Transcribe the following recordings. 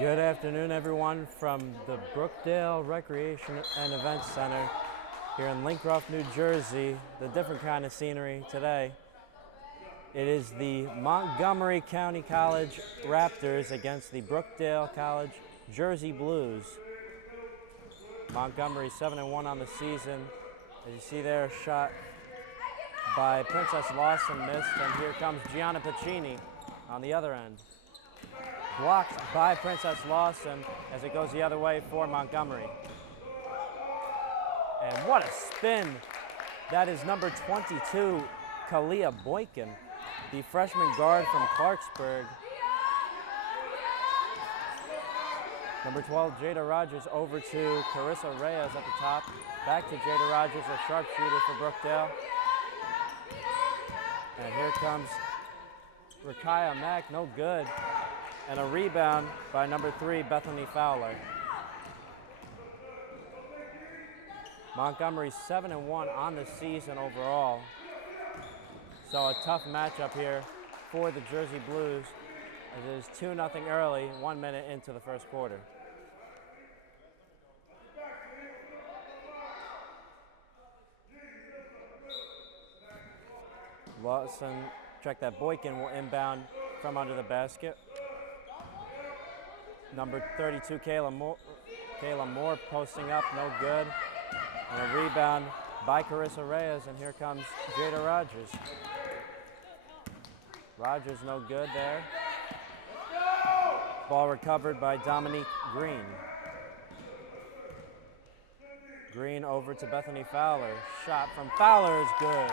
Good afternoon, everyone, from the Brookdale Recreation and Events Center here in Lincroft, New Jersey. The different kind of scenery today. It is the Montgomery County College Raptors against the Brookdale College Jersey Blues. Montgomery 7-1 on the season. As you see there, a shot by Princess Lawson missed, and here comes Gianna Piccini on the other end. Blocked by Princess Lawson as it goes the other way for Montgomery. And what a spin. That is number 22, Kalia Boykin, the freshman guard from Clarksburg. Number 12, Jada Rogers over to Carissa Reyes at the top. Back to Jada Rogers, a sharpshooter for Brookdale. And here comes Rakaya Mack, no good. And a rebound by number 3, Bethany Fowler. Montgomery 7-1 on the season overall. So a tough matchup here for the Jersey Blues. It is 2-0 early, 1 minute into the first quarter. Lawson, check that, Boykin will inbound from under the basket. Number 32, Kayla Moore posting up, no good. And a rebound by Carissa Reyes, and here comes Jada Rogers. Rogers no good there. Ball recovered by Dominique Green. Green over to Bethany Fowler. Shot from Fowler is good.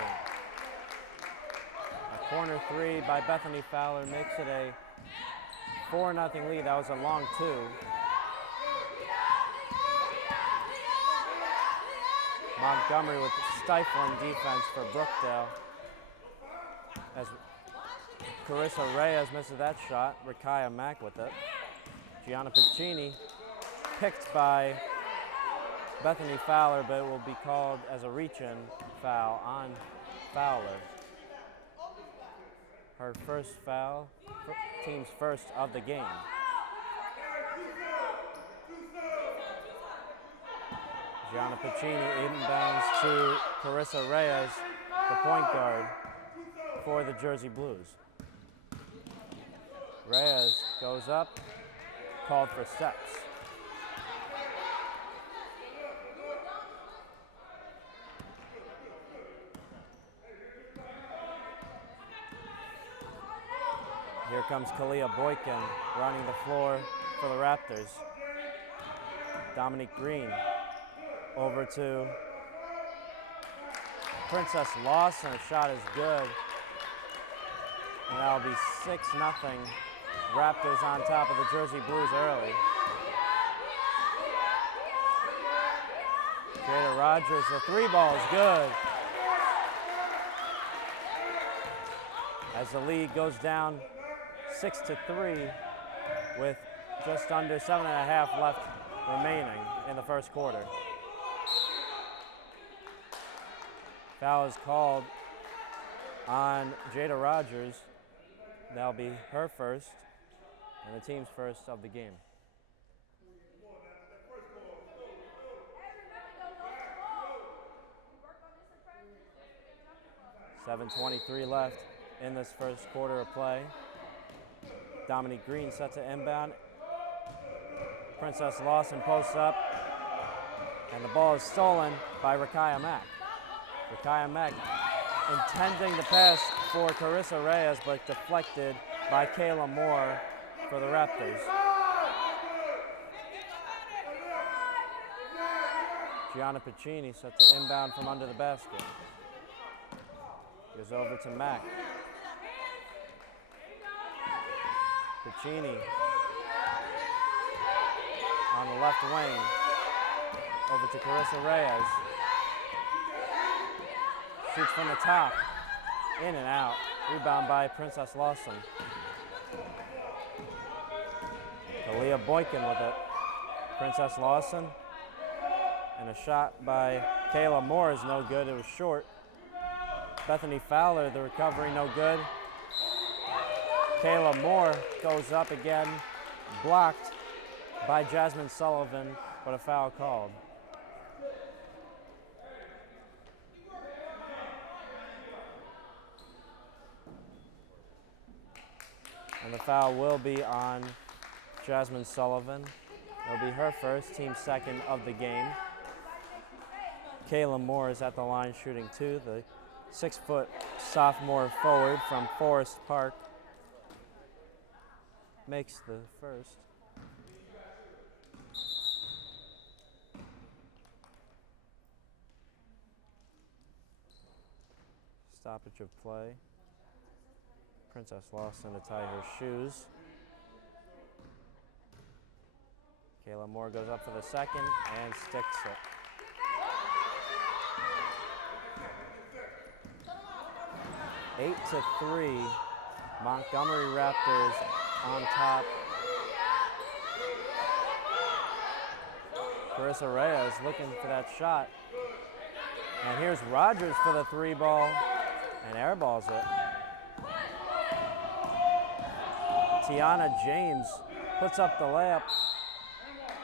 A corner three by Bethany Fowler makes it a 4-0 lead. That was a long two. Montgomery with stifling defense for Brookdale. As Carissa Reyes misses that shot, Rakaya Mack with it. Gianna Piccini picked by Bethany Fowler, but it will be called as a reach-in foul on Fowler. Her first foul, team's first of the game. Gianna Piccini inbounds to Carissa Reyes, the point guard for the Jersey Blues. Reyes goes up, called for steps. Here comes Kalia Boykin running the floor for the Raptors. Dominique Green over to Princess Lawson. A shot is good. And that'll be 6-0. Raptors on top of the Jersey Blues early. Jada Rogers, the three ball is good. As the lead goes down 6-3 with just under 7.5 left remaining in the first quarter. Foul is called on Jada Rogers. That'll be her first and the team's first of the game. .7:23 left in this first quarter of play. Dominique Green sets an inbound. Princess Lawson posts up, and the ball is stolen by Rakaya Mack. Rakaya Mack intending the pass for Carissa Reyes, but deflected by Kayla Moore for the Raptors. Gianna Piccini sets an inbound from under the basket. Goes over to Mack. Piccini on the left wing. Over to Carissa Reyes. Shoots from the top. In and out. Rebound by Princess Lawson. Kalia Boykin with it. Princess Lawson. And a shot by Kayla Moore is no good. It was short. Bethany Fowler, the recovery no good. Kayla Moore goes up again, blocked by Jasmine Sullivan, but a foul called. And the foul will be on Jasmine Sullivan. It'll be her first, team second of the game. Kayla Moore is at the line shooting 2, the 6-foot sophomore forward from Forest Park. Makes the first. Stoppage of play. Princess Lawson to tie her shoes. Kayla Moore goes up for the second and sticks it. Eight to 3, Montgomery Raptors on top. Carissa Reyes looking for that shot. And here's Rogers for the 3-ball and airballs it. Tiana James puts up the layup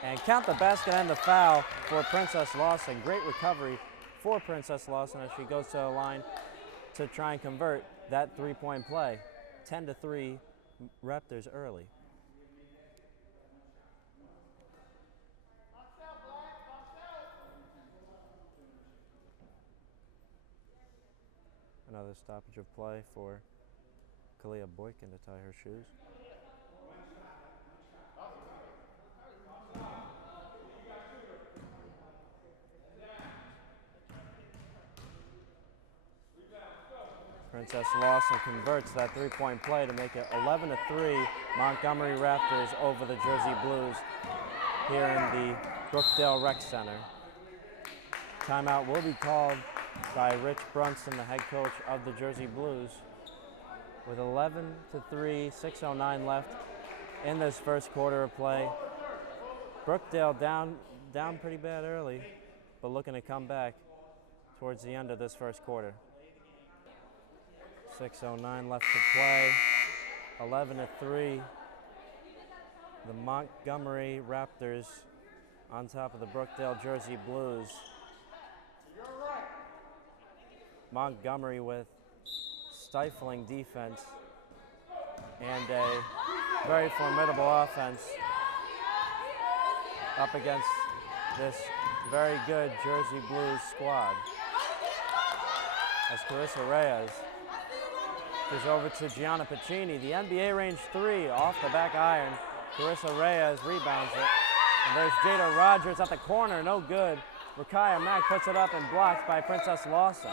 and count the basket and the foul for Princess Lawson. Great recovery for Princess Lawson as she goes to the line to try and convert that 3-point play. 10 to 3, Raptors early. Another stoppage of play for Kalia Boykin to tie her shoes. Princess Lawson converts that 3-point play to make it 11 to 3. Montgomery Raptors over the Jersey Blues here in the Brookdale Rec Center. Timeout will be called by Rich Brunson, the head coach of the Jersey Blues. With 11 to 3, 6:09 left in this first quarter of play. Brookdale down pretty bad early, but looking to come back towards the end of this first quarter. 6:09 left to play. 11 to 3. The Montgomery Raptors on top of the Brookdale Jersey Blues. Montgomery with stifling defense and a very formidable offense up against this very good Jersey Blues squad. As Carissa Reyes goes over to Gianna Piccini. The NBA range 3 off the back iron. Carissa Reyes rebounds it. And there's Jada Rogers at the corner, no good. Rakaya Mack puts it up and blocked by Princess Lawson.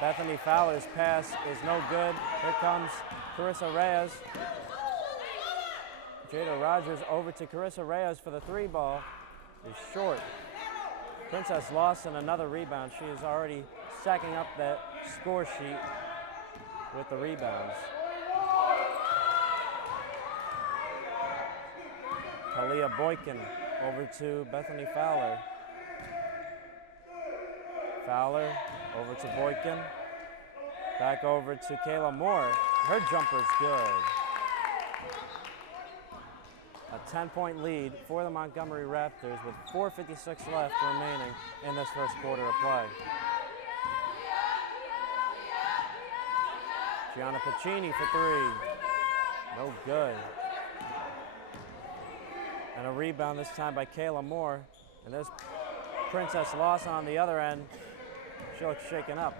Bethany Fowler's pass is no good. Here comes Carissa Reyes. Jada Rogers over to Carissa Reyes for the 3-ball. Is short. Princess Lawson, another rebound. She is already stacking up that score sheet with the rebounds. Kalia Boykin over to Bethany Fowler. Fowler over to Boykin. Back over to Kayla Moore. Her jumper's good. A 10-point lead for the Montgomery Raptors with 4:56 left remaining in this first quarter of play. Gianna Piccini for 3. No good. And a rebound this time by Kayla Moore. And there's Princess Lawson on the other end. She looks shaken up.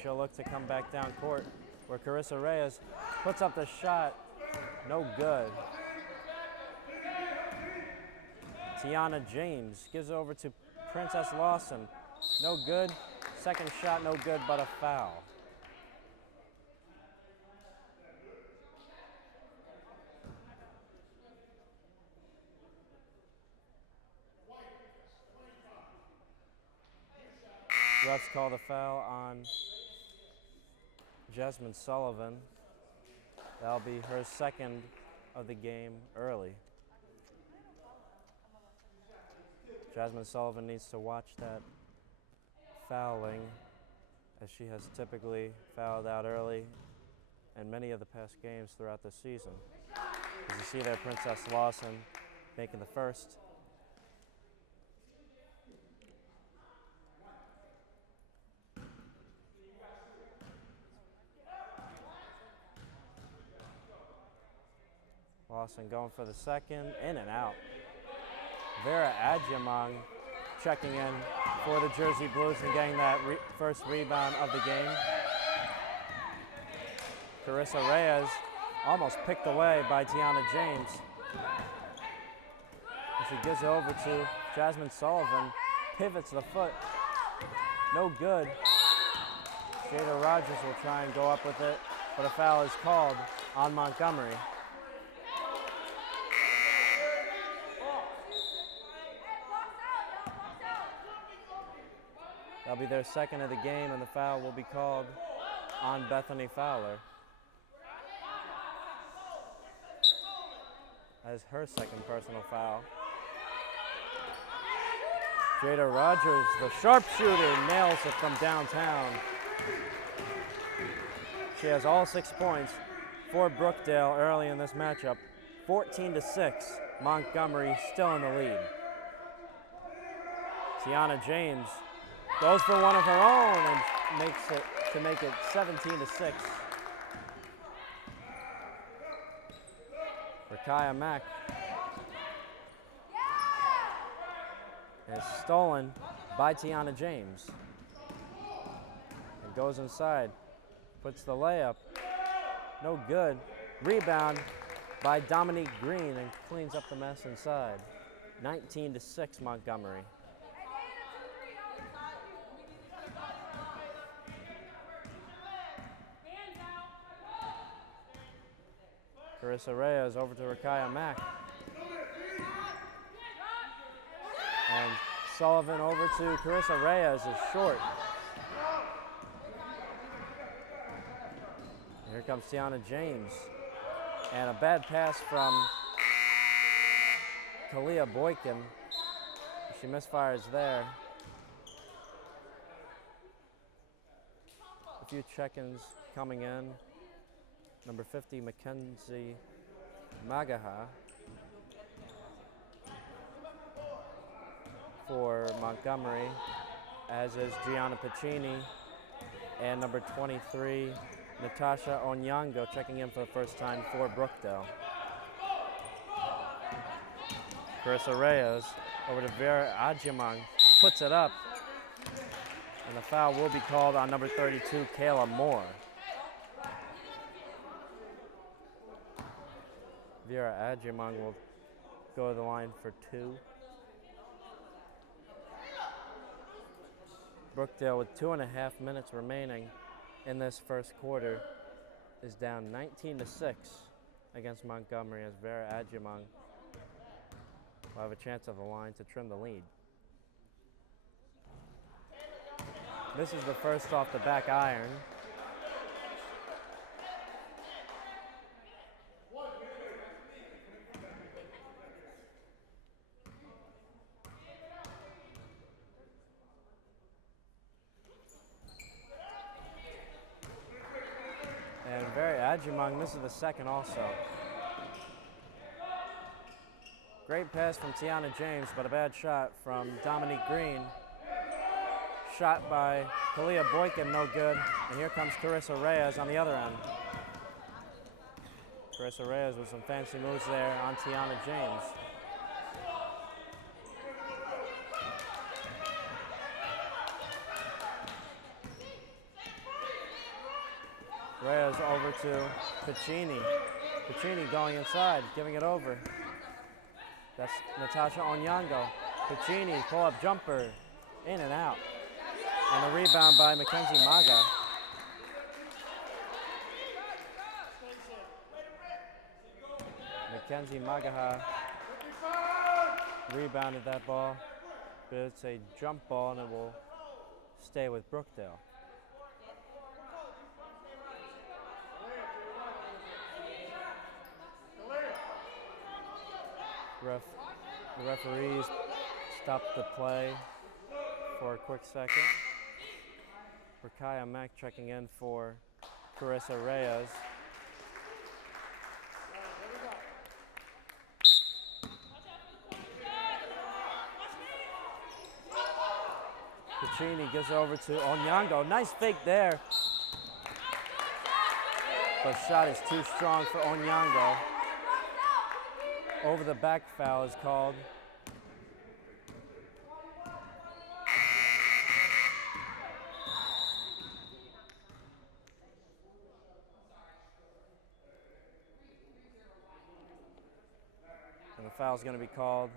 She'll look to come back down court where Carissa Reyes puts up the shot. No good. Tiana James gives over to Princess Lawson. No good. Second shot, no good, but a foul. Refs call the foul on Jasmine Sullivan. That'll be her second of the game early. Jasmine Sullivan needs to watch that fouling as she has typically fouled out early in many of the past games throughout the season. As you see there, Princess Lawson making the first. Lawson going for the second, in and out. Vera Adjamong checking in for the Jersey Blues and getting that first rebound of the game. Carissa Reyes almost picked away by Tiana James. And she gives it over to Jasmine Sullivan, pivots the foot, no good. Jada Rogers will try and go up with it, but a foul is called on Montgomery. That'll be their second of the game, and the foul will be called on Bethany Fowler. As her second personal foul. Jada Rogers, the sharpshooter, nails it from downtown. She has all 6 points for Brookdale early in this matchup. 14-6, Montgomery still in the lead. Tiana James goes for one of her own and makes it to make it 17-6. Rakaya Mack is stolen by Tiana James. It goes inside, puts the layup, no good. Rebound by Dominique Green and cleans up the mess inside. 19-6 Montgomery. Carissa Reyes over to Rakaya Mack. And Sullivan over to Carissa Reyes is short. Here comes Tiana James. And a bad pass from Kalia Boykin. She misfires there. A few check-ins coming in. Number 50, Mackenzie Magaha for Montgomery, as is Gianna Piccini, and number 23, Natasha Onyango, checking in for the first time for Brookdale. Carissa Reyes over to Vera Adjamong, puts it up, and the foul will be called on number 32, Kayla Moore. Vera Adjamong will go to the line for 2. Brookdale, with 2.5 minutes remaining in this first quarter, is down 19-6 against Montgomery, as Vera Adjamong will have a chance of the line to trim the lead. This is the first off the back iron. And Vera Adjamong, this is the second also. Great pass from Tiana James, but a bad shot from Dominique Green. Shot by Kalia Boykin, no good. And here comes Carissa Reyes on the other end. Carissa Reyes with some fancy moves there on Tiana James. Reyes over to Piccini. Piccini going inside, giving it over. That's Natasha Onyango. Piccini, pull-up jumper, in and out. And a rebound by Mackenzie Maga. Mackenzie Magaha rebounded that ball, but it's a jump ball and it will stay with Brookdale. The referees stopped the play for a quick second. Rakaya Mack checking in for Carissa Reyes. Puccini gives over to Onyango. Nice fake there. But shot is too strong for Onyango. Over the back foul is called. And the foul is going to be called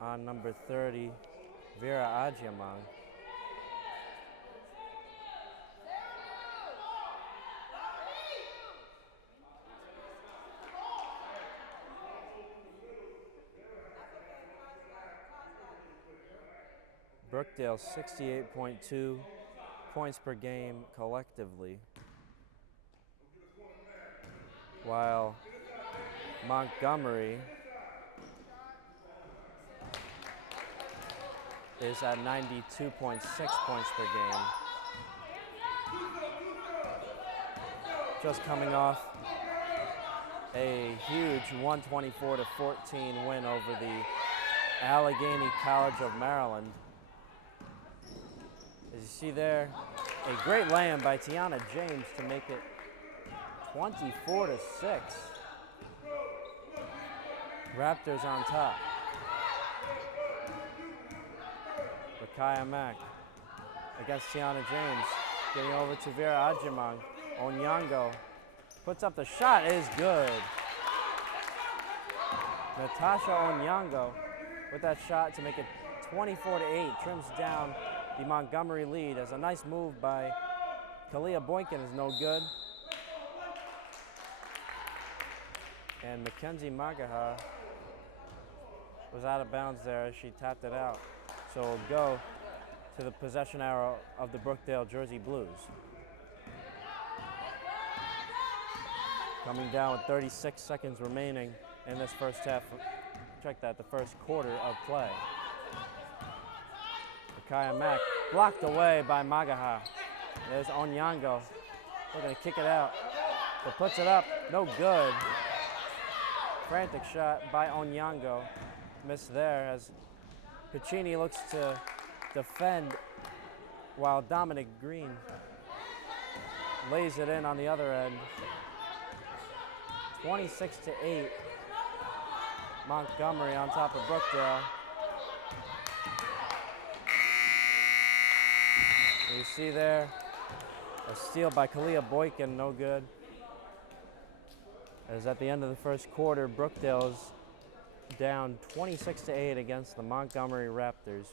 on number 30, Vera Agyemang. Brookdale 68.2 points per game collectively, while Montgomery is at 92.6 points per game. Just coming off a huge 124-14 win over the Allegheny College of Maryland. As you see there, a great lay-in by Tiana James to make it 24-6. Raptors on top. Rakaya Mack against Tiana James. Getting over to Vera Agyemang. Onyango puts up the shot, is good. Natasha Onyango with that shot to make it 24-8, trims down the Montgomery lead as a nice move by Kalia Boykin is no good. And Mackenzie Magaha was out of bounds there as she tapped it out. So it'll go to the possession arrow of the Brookdale Jersey Blues. Coming down with 36 seconds remaining in this first half. Check that, the first quarter of play. Rakaya Mack blocked away by Magaha. There's Onyango. They're going to kick it out. But puts it up. No good. Frantic shot by Onyango. Missed there as Puccini looks to defend while Dominic Green lays it in on the other end. 26-8. Montgomery on top of Brookdale. You see there a steal by Kalia Boykin, no good. As at the end of the first quarter, Brookdale's down 26-8 against the Montgomery Raptors.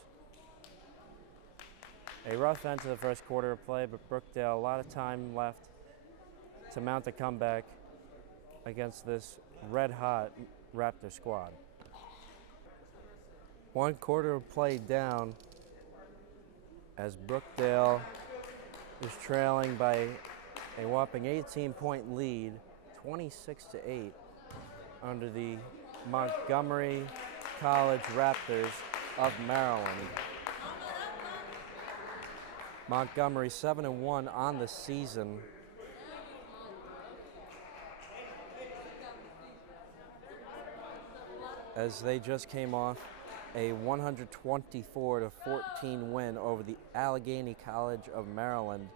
A rough end to the first quarter of play, but Brookdale, a lot of time left to mount a comeback against this red-hot Raptor squad. One quarter of play down as Brookdale is trailing by a whopping 18-point lead, 26-8, under the Montgomery College Raptors of Maryland. Montgomery 7-1 on the season. As they just came off a 124-14 win over the Allegheny College of Maryland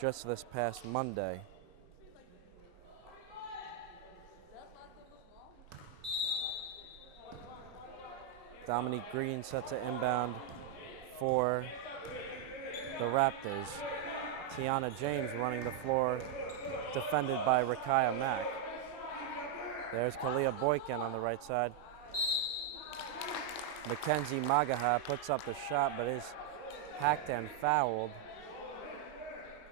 just this past Monday. Dominique Green sets an inbound for the Raptors. Tiana James running the floor, defended by Rakaya Mack. There's Kalia Boykin on the right side. Mackenzie Magaha puts up the shot, but is hacked and fouled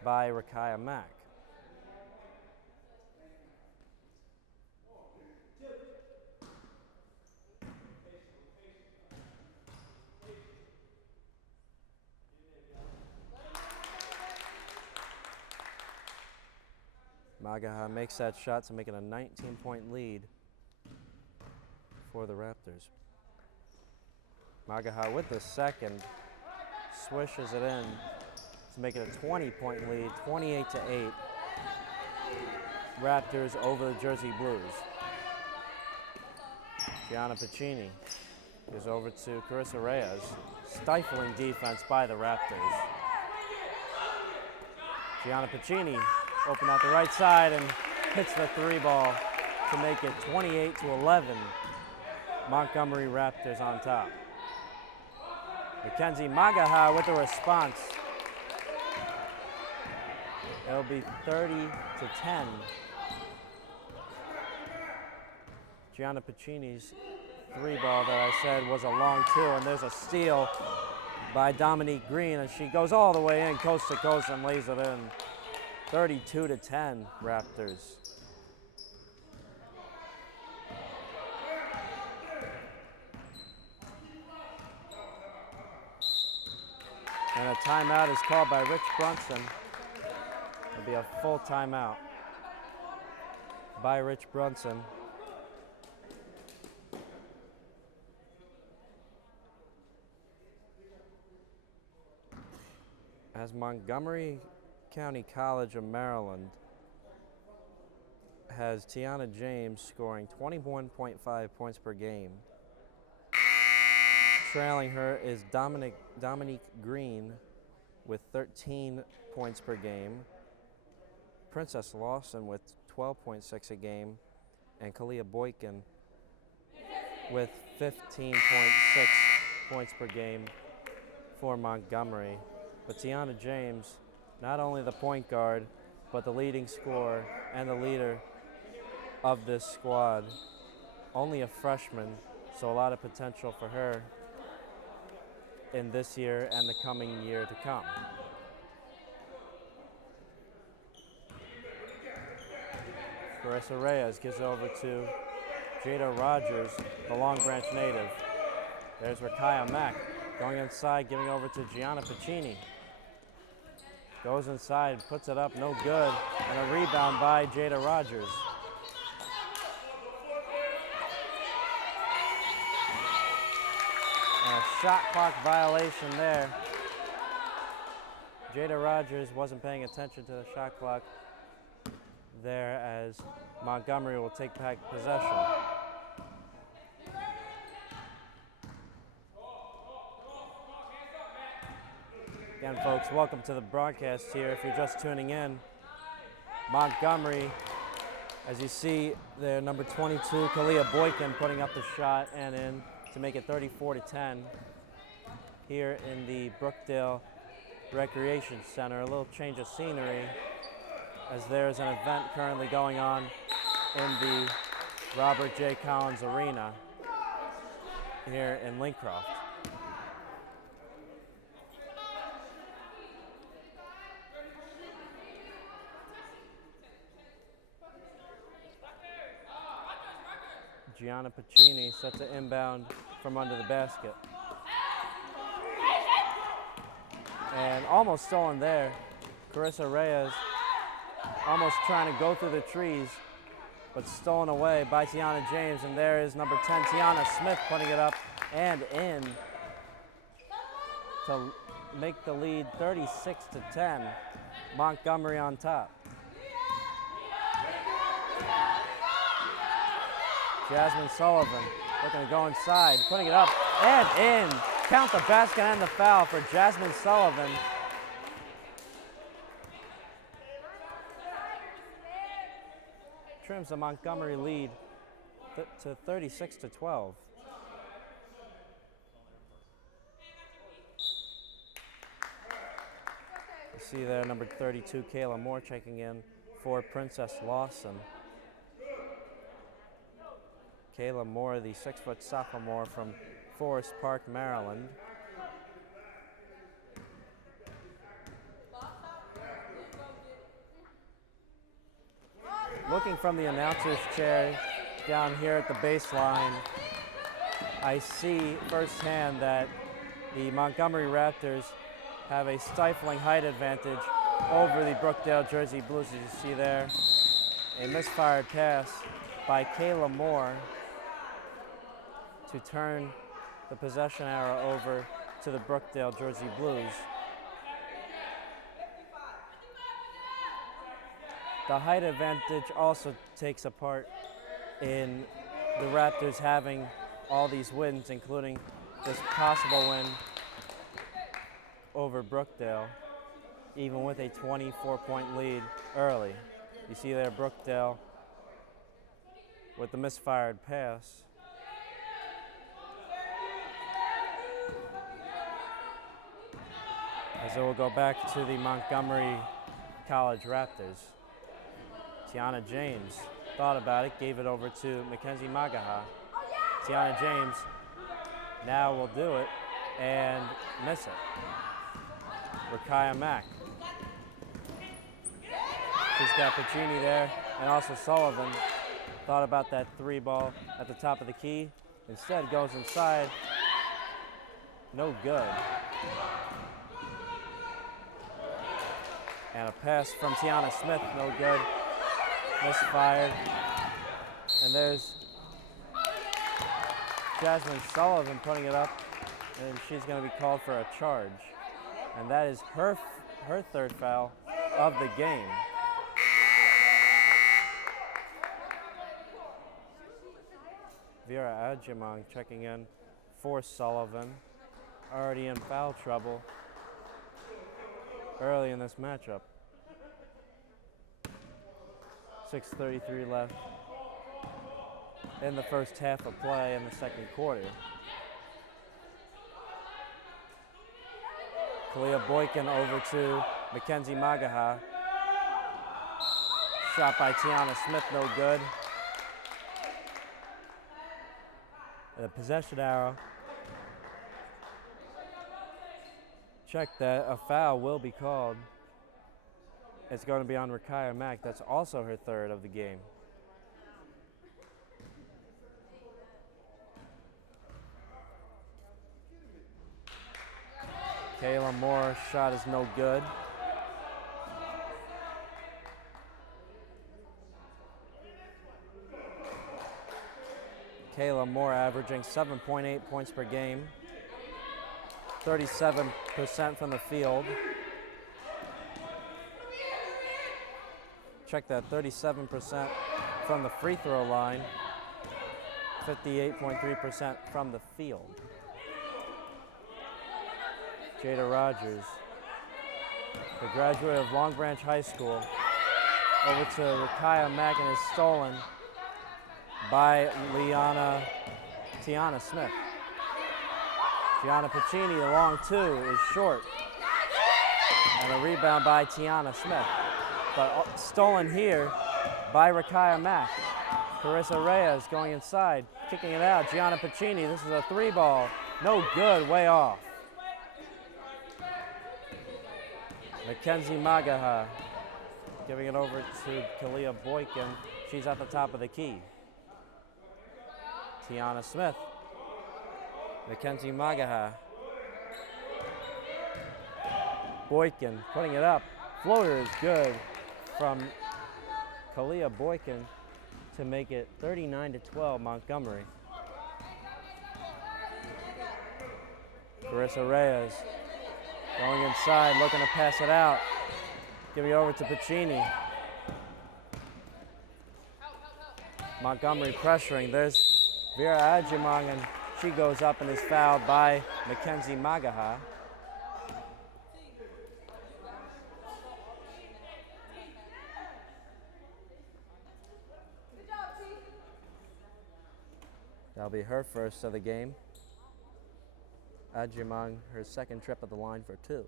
by Rakaya Mack. Magaha makes that shot to make it a 19-point lead for the Raptors. Magaha with the second, swishes it in to make it a 20-point lead, 28-8. Raptors over the Jersey Blues. Gianna Piccini goes over to Carissa Reyes. Stifling defense by the Raptors. Gianna Piccini open out the right side and hits the three ball to make it 28-11. Montgomery Raptors on top. Mackenzie Magaha with the response. It'll be 30-10. Gianna Piccini's three ball that I said was a long two, and there's a steal by Dominique Green, and she goes all the way in, coast to coast, and lays it in. 32-10 Raptors. And a timeout is called by Rich Brunson. It'll be a full timeout by Rich Brunson. As Montgomery County College of Maryland has Tiana James scoring 21.5 points per game. Trailing her is Dominique Green with 13 points per game. Princess Lawson with 12.6 a game. And Kalia Boykin with 15.6 points per game for Montgomery. But Tiana James, not only the point guard, but the leading scorer and the leader of this squad. Only a freshman, so a lot of potential for her in this year and the coming year to come. Carissa Reyes gives over to Jada Rogers, the Long Branch native. There's Rakaya Mack going inside, giving over to Gianna Piccini. Goes inside, puts it up, no good, and a rebound by Jada Rogers. And a shot clock violation there. Jada Rogers wasn't paying attention to the shot clock there as Montgomery will take back possession. Again, folks, welcome to the broadcast here. If you're just tuning in, Montgomery, as you see there, number 22, Kalia Boykin putting up the shot and in to make it 34-10 here in the Brookdale Recreation Center. A little change of scenery as there's an event currently going on in the Robert J. Collins Arena here in Lincroft. Gianna Piccini set to inbound from under the basket. And almost stolen there. Carissa Reyes almost trying to go through the trees, but stolen away by Tiana James. And there is number 10, Tiana Smith, putting it up and in to make the lead 36-10. Montgomery on top. Jasmine Sullivan looking to go inside, putting it up and in. Count the basket and the foul for Jasmine Sullivan. Trims the Montgomery lead to 36-12. You see there number 32, Kayla Moore, checking in for Princess Lawson. Kayla Moore, the 6-foot sophomore from Forest Park, Maryland. Looking from the announcer's chair down here at the baseline, I see firsthand that the Montgomery Raptors have a stifling height advantage over the Brookdale Jersey Blues. As you see there, a misfired pass by Kayla Moore to turn the possession arrow over to the Brookdale Jersey Blues. The height advantage also takes a part in the Raptors having all these wins, including this possible win over Brookdale, even with a 24-point lead early. You see there Brookdale with the misfired pass. As it will go back to the Montgomery College Raptors. Tiana James thought about it, gave it over to Mackenzie Magaha. Tiana James now will do it and miss it. Rakaya Mack. She's got Pacini there, and also Sullivan thought about that three ball at the top of the key. Instead goes inside. No good. And a pass from Tiana Smith, no good. Misfired. And there's Jasmine Sullivan putting it up, and she's going to be called for a charge. And that is her third foul of the game. Vera Adjamong checking in for Sullivan, already in foul trouble early in this matchup. 6:33 left in the first half of play in the second quarter. Kalia Boykin over to Mackenzie Magaha. Shot by Tiana Smith, no good. The possession arrow. Check that, a foul will be called. It's going to be on Rakaya Mack. That's also her third of the game. Kayla Moore's shot is no good. Kayla Moore averaging 7.8 points per game, 37% from the field. Check that, 37% from the free throw line, 58.3% from the field. Jada Rogers, the graduate of Long Branch High School, over to Rakaya Mack, and is stolen by Tiana Smith. Gianna Pacini, the long two, is short. And a rebound by Tiana Smith. But stolen here by Rakaya Mack. Carissa Reyes going inside, kicking it out. Gianna Pacini, this is a three ball. No good, way off. Mackenzie Magaha giving it over to Kalia Boykin. She's at the top of the key. Tiana Smith. Mackenzie Magaha. Boykin putting it up. Floater is good from Kalia Boykin to make it 39-12 Montgomery. Carissa Reyes going inside, looking to pass it out. Giving it over to Pacini. Montgomery pressuring. There's Vera Adjamong, and she goes up and is fouled by Mackenzie Magaha. That'll be her first of the game. Adjamong, her second trip at the line for two.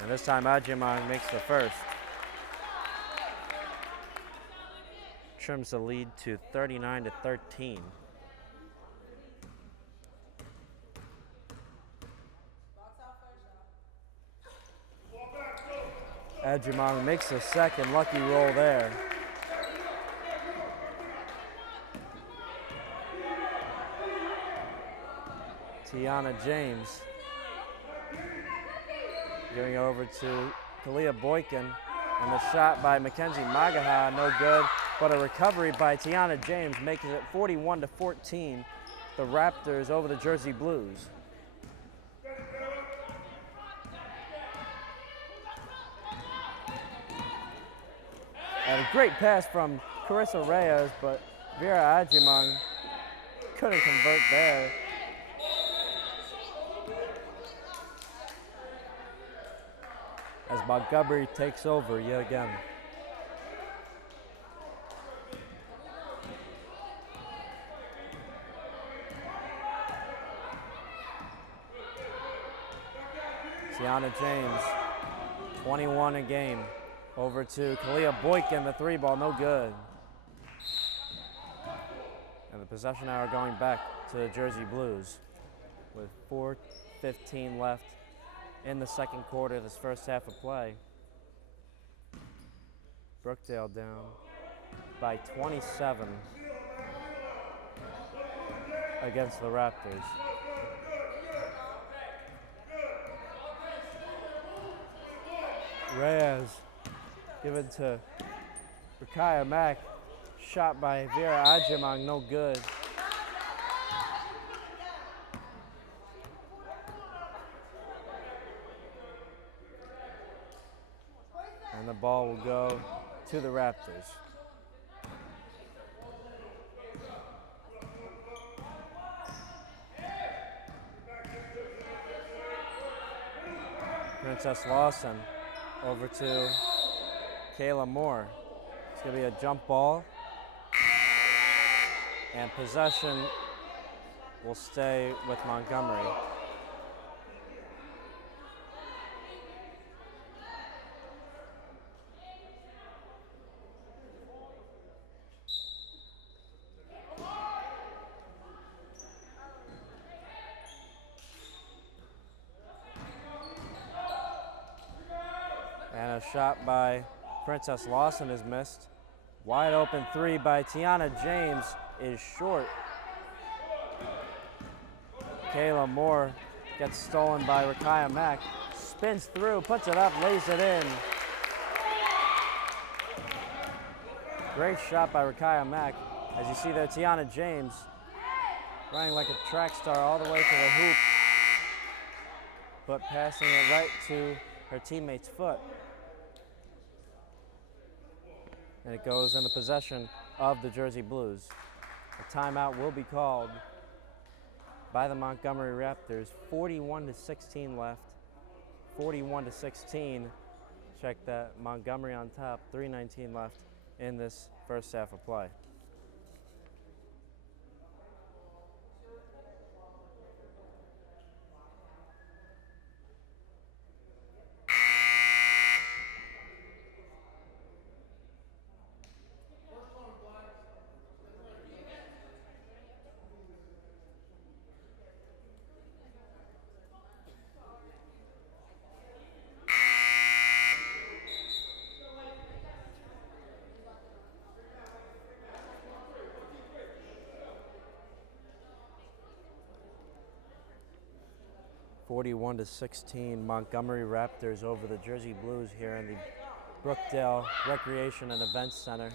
And this time Adjamong makes the first. Trims the lead to 39-13. Adjamong makes the second, lucky roll there. Tiana James giving it over to Kalia Boykin, and the shot by Mackenzie Magaha, no good, but a recovery by Tiana James makes it 41-14, the Raptors over the Jersey Blues. And a great pass from Carissa Reyes, but Vera Ajimang couldn't convert there. As Montgomery takes over yet again. Tiana James, 21 a game. Over to Kalia Boykin, the three ball, no good. And the possession arrow going back to the Jersey Blues with 4:15 left in the second quarter of this first half of play. Brookdale down by 27 against the Raptors. Reyes given to Rakaya Mack. Shot by Vera Ajimang, no good. And the ball will go to the Raptors. Princess Lawson over to Kayla Moore. It's going to be a jump ball. And possession will stay with Montgomery. And a shot by Princess Lawson is missed. Wide open three by Tiana James is short. Kayla Moore gets stolen by Rakaya Mack. Spins through, puts it up, lays it in. Great shot by Rakaya Mack. As you see there, Tiana James running like a track star all the way to the hoop, but passing it right to her teammate's foot. And it goes in the possession of the Jersey Blues. A timeout will be called by the Montgomery Raptors. 41-16 left. 41-16. Check that. Montgomery on top. 3:19 left in this first half of play. (41-16) Montgomery Raptors over the Jersey Blues here in the Brookdale Recreation and Events Center.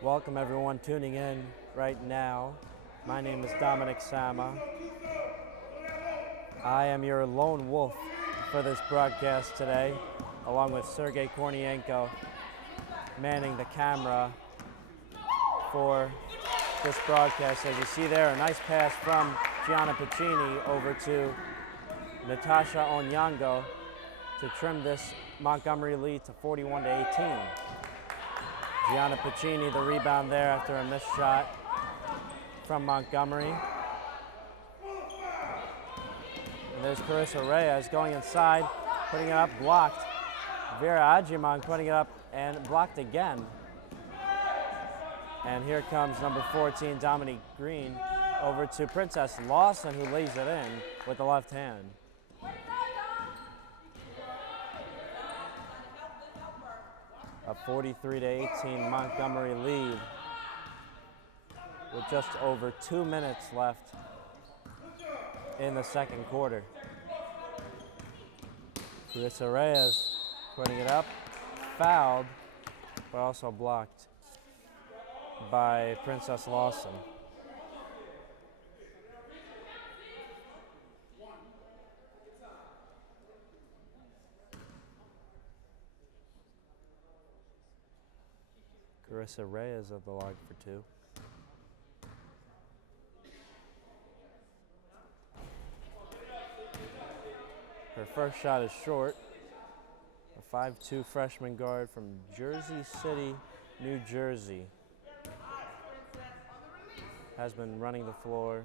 Welcome everyone tuning in right now. My name is Dominic Sama. I am your lone wolf for this broadcast today, along with Sergey Kornienko manning the camera for this broadcast. As you see there, a nice pass from Gianna Piccini over to Natasha Onyango to trim this Montgomery lead to 41-18. Gianna Piccini, the rebound there after a missed shot from Montgomery. And there's Carissa Reyes going inside, putting it up, blocked. Vera Ajimang putting it up and blocked again. And here comes number 14, Dominique Green, over to Princess Lawson, who lays it in with the left hand. A 43-18 Montgomery lead with just over 2 minutes left in the second quarter. Carissa Reyes putting it up, fouled, but also blocked by Princess Lawson. Carissa Reyes of the line for 2. Her first shot is short. A 5'2" freshman guard from Jersey City, New Jersey. Has been running the floor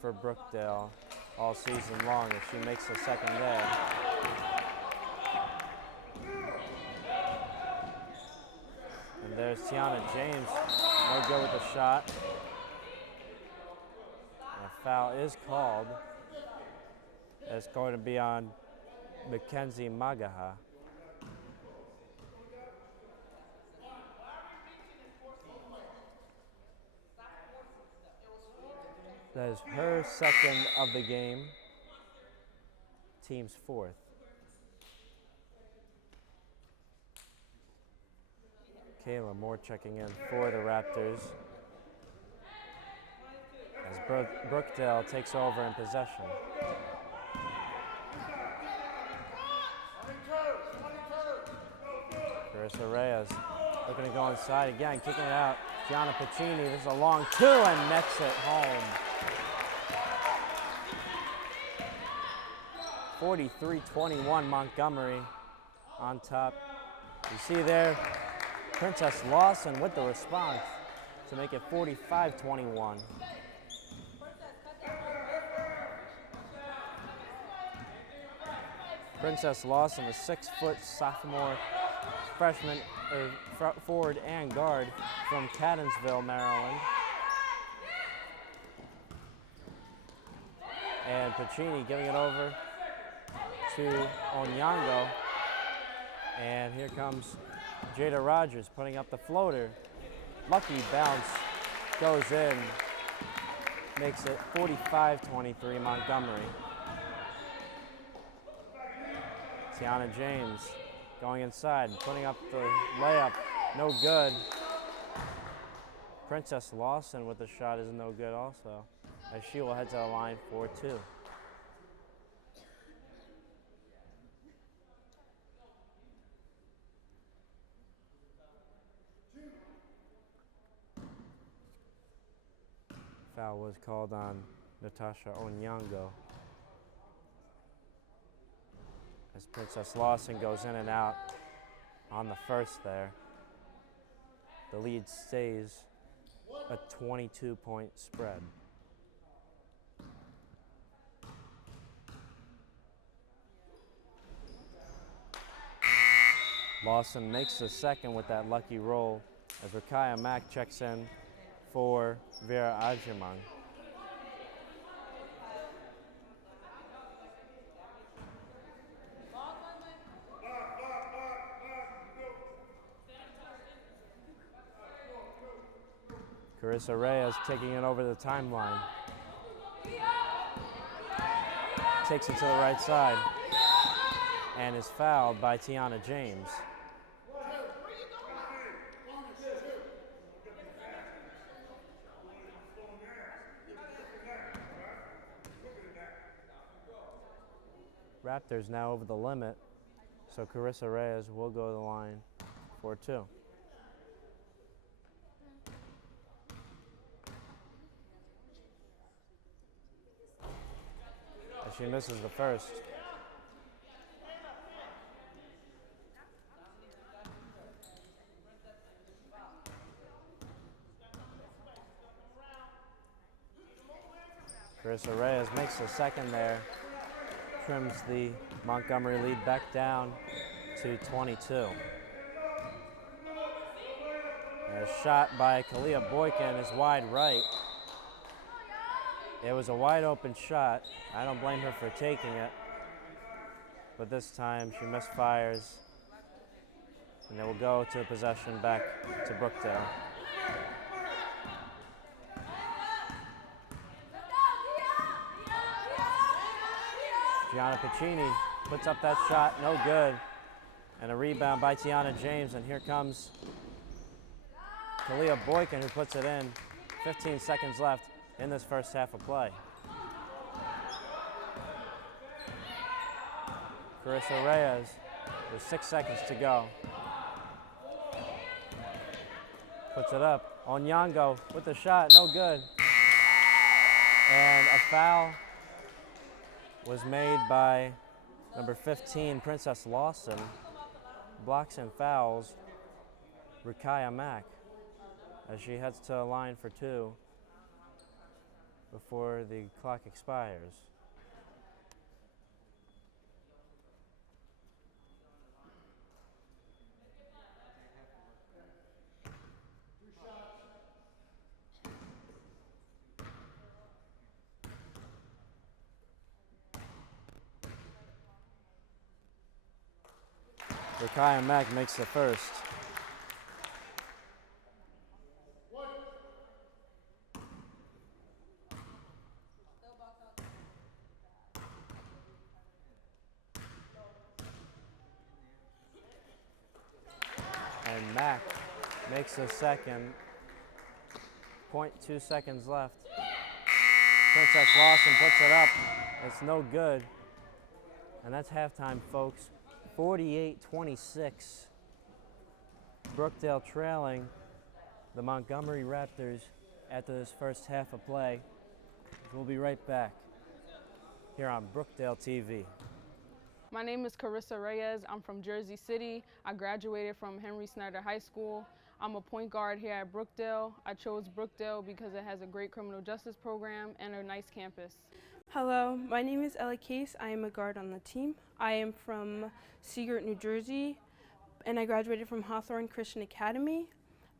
for Brookdale all season long, and she makes the second there. And there's Tiana James, no good with the shot. And a foul is called. It's going to be on Mackenzie Magaha. That is her second of the game, team's 4th. Kayla Moore checking in for the Raptors as Brookdale takes over in possession. Carissa Reyes looking to go inside again, kicking it out. Gianna Piccini, this is a long 2 and nets it home. 43-21 Montgomery on top. You see there, Princess Lawson with the response to make it 45-21. Princess Lawson, a 6-foot sophomore freshman, forward and guard from Catonsville, Maryland. And Piccini giving it over to Onyango. And here comes Jada Rogers putting up the floater. Lucky bounce goes in. Makes it 45-23 Montgomery. Tiana James going inside and putting up the layup. No good. Princess Lawson with the shot is no good also, as she will head to the line for 2. Foul was called on Natasha Onyango as Princess Lawson goes in and out on the first there. The lead stays a 22-point spread. Lawson makes the second with that lucky roll as Rakaya Mack checks in for Vera Ajimang. Carissa Reyes taking it over the timeline. Takes it to the right side and is fouled by Tiana James. Raptors now over the limit, so Carissa Reyes will go to the line for 2. As she misses the first. Carissa Reyes makes the second there. Trims the Montgomery lead back down to 22. And a shot by Kalia Boykin is wide right. It was a wide open shot. I don't blame her for taking it. But this time she misfires. And it will go to possession back to Brookdale. Gianna Piccini puts up that shot, no good. And a rebound by Tiana James, and here comes Kalia Boykin who puts it in. 15 seconds left in this first half of play. Carissa Reyes with 6 seconds to go. puts it up. Onyango with the shot, no good. And a foul was made by number 15, Princess Lawson. Blocks and fouls Rakaya Mack as she heads to a line for two before the clock expires. Rakaya Mack makes the first. And Mack makes the second. 0.2 seconds left. Princess Lawson puts it up. It's no good. And that's halftime, folks. 48-26. Brookdale trailing the Montgomery Raptors after this first half of play. We'll be right back here on Brookdale TV. My name is Carissa Reyes. I'm from Jersey City. I graduated from Henry Snyder High School. I'm a point guard here at Brookdale. I chose Brookdale because it has a great criminal justice program and a nice campus. Hello, my name is Ella Case. I am a guard on the team. I am from Seagirt, New Jersey, and I graduated from Hawthorne Christian Academy.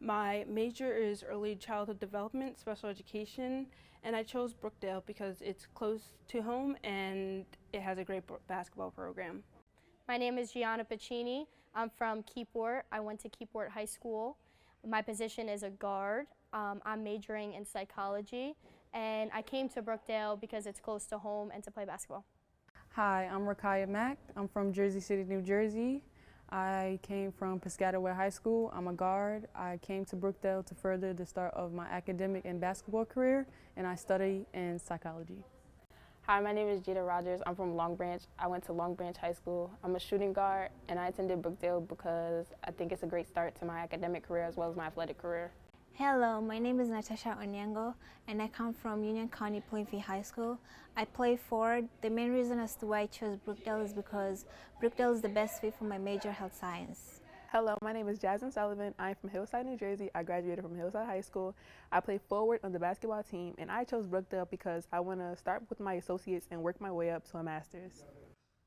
My major is early childhood development, special education, and I chose Brookdale because it's close to home and it has a great basketball program. My name is Gianna Pacini. I'm from Keyport. I went to Keyport High School. My position is a guard. I'm majoring in psychology, and I came to Brookdale because it's close to home and to play basketball. Hi, I'm Rakaya Mack. I'm from Jersey City, New Jersey. I came from Piscataway High School. I'm a guard. I came to Brookdale to further the start of my academic and basketball career, and I study in psychology. Hi, my name is Jada Rogers. I'm from Long Branch. I went to Long Branch High School. I'm a shooting guard, and I attended Brookdale because I think it's a great start to my academic career as well as my athletic career. Hello, my name is Natasha Onyango, and I come from Union County Plainfield High School. I play forward. The main reason as to why I chose Brookdale is because Brookdale is the best fit for my major, health science. Hello, my name is Jasmine Sullivan. I'm from Hillside, New Jersey. I graduated from Hillside High School. I play forward on the basketball team, and I chose Brookdale because I want to start with my associates and work my way up to a master's.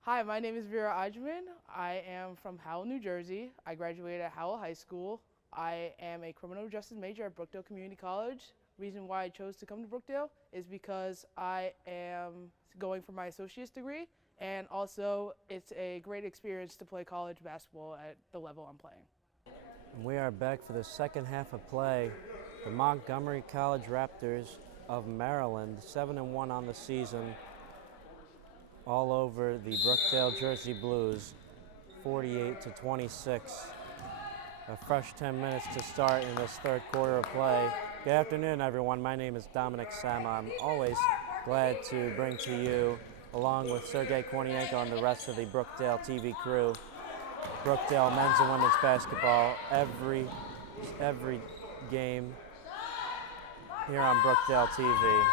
Hi, my name is Vera Ajman. I am from Howell, New Jersey. I graduated at Howell High School. I am a criminal justice major at Brookdale Community College. Reason why I chose to come to Brookdale is because I am going for my associate's degree, and also it's a great experience to play college basketball at the level I'm playing. We are back for the second half of play. The Montgomery College Raptors of Maryland, 7-1 on the season, all over the Brookdale Jersey Blues, 48-26. A fresh 10 minutes to start in this third quarter of play. Good afternoon, everyone. My name is Dominic Sama. I'm always glad to bring to you, along with Sergey Kornienko and the rest of the Brookdale TV crew, Brookdale men's and women's basketball every game here on Brookdale TV.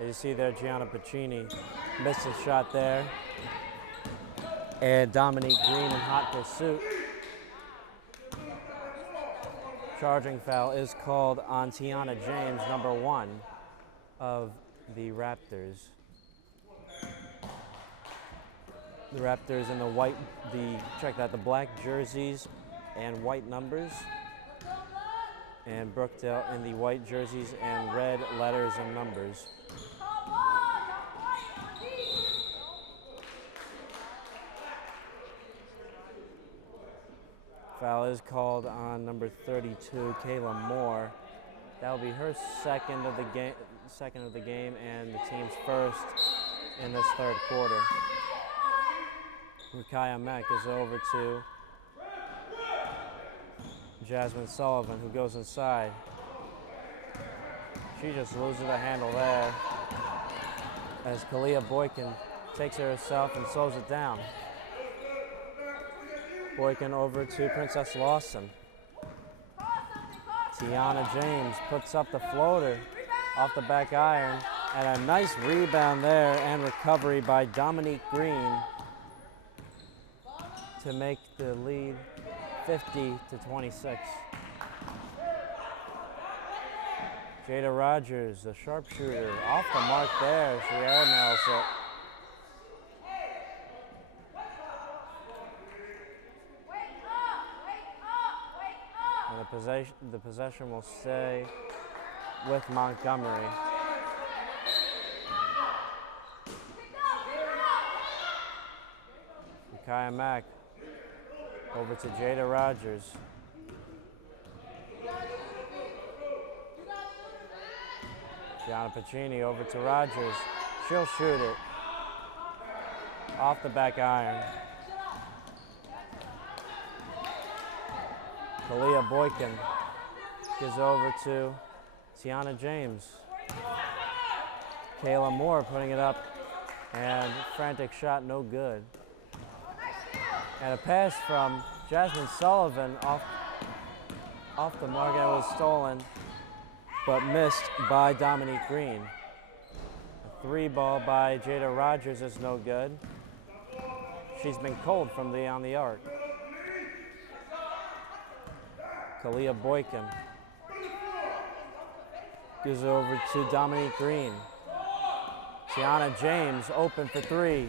As you see there, Gianna Pacini missed a shot there. And Dominique Green in hot pursuit. Charging foul is called on Tiana James, number 1 of the Raptors. The Raptors in the black jerseys and white numbers. And Brookdale in the white jerseys and red letters and numbers. Foul is called on number 32, Kayla Moore. That will be her second of the game, and the team's first in this third quarter. Rakaya Mack is over to Jasmine Sullivan, who goes inside. She just loses the handle there as Kalia Boykin takes it herself and slows it down. Boykin over to Princess Lawson. Tiana James puts up the floater off the back iron, and a nice rebound there and recovery by Dominique Green to make the lead 50-26. Jada Rogers, the sharpshooter, off the mark there. She airmails it. And the possession will stay with Montgomery. Kaya Mack over to Jada Rogers. Gianna Pacini over to Rogers. She'll shoot it. Off the back iron. Kalia Boykin gives over to Tiana James. Kayla Moore putting it up, and frantic shot no good. And a pass from Jasmine Sullivan off the mark, and it was stolen, but missed by Dominique Green. A 3-ball by Jada Rogers is no good. She's been cold from beyond the arc. Kalia Boykin gives it over to Dominique Green. Tiana James open for 3.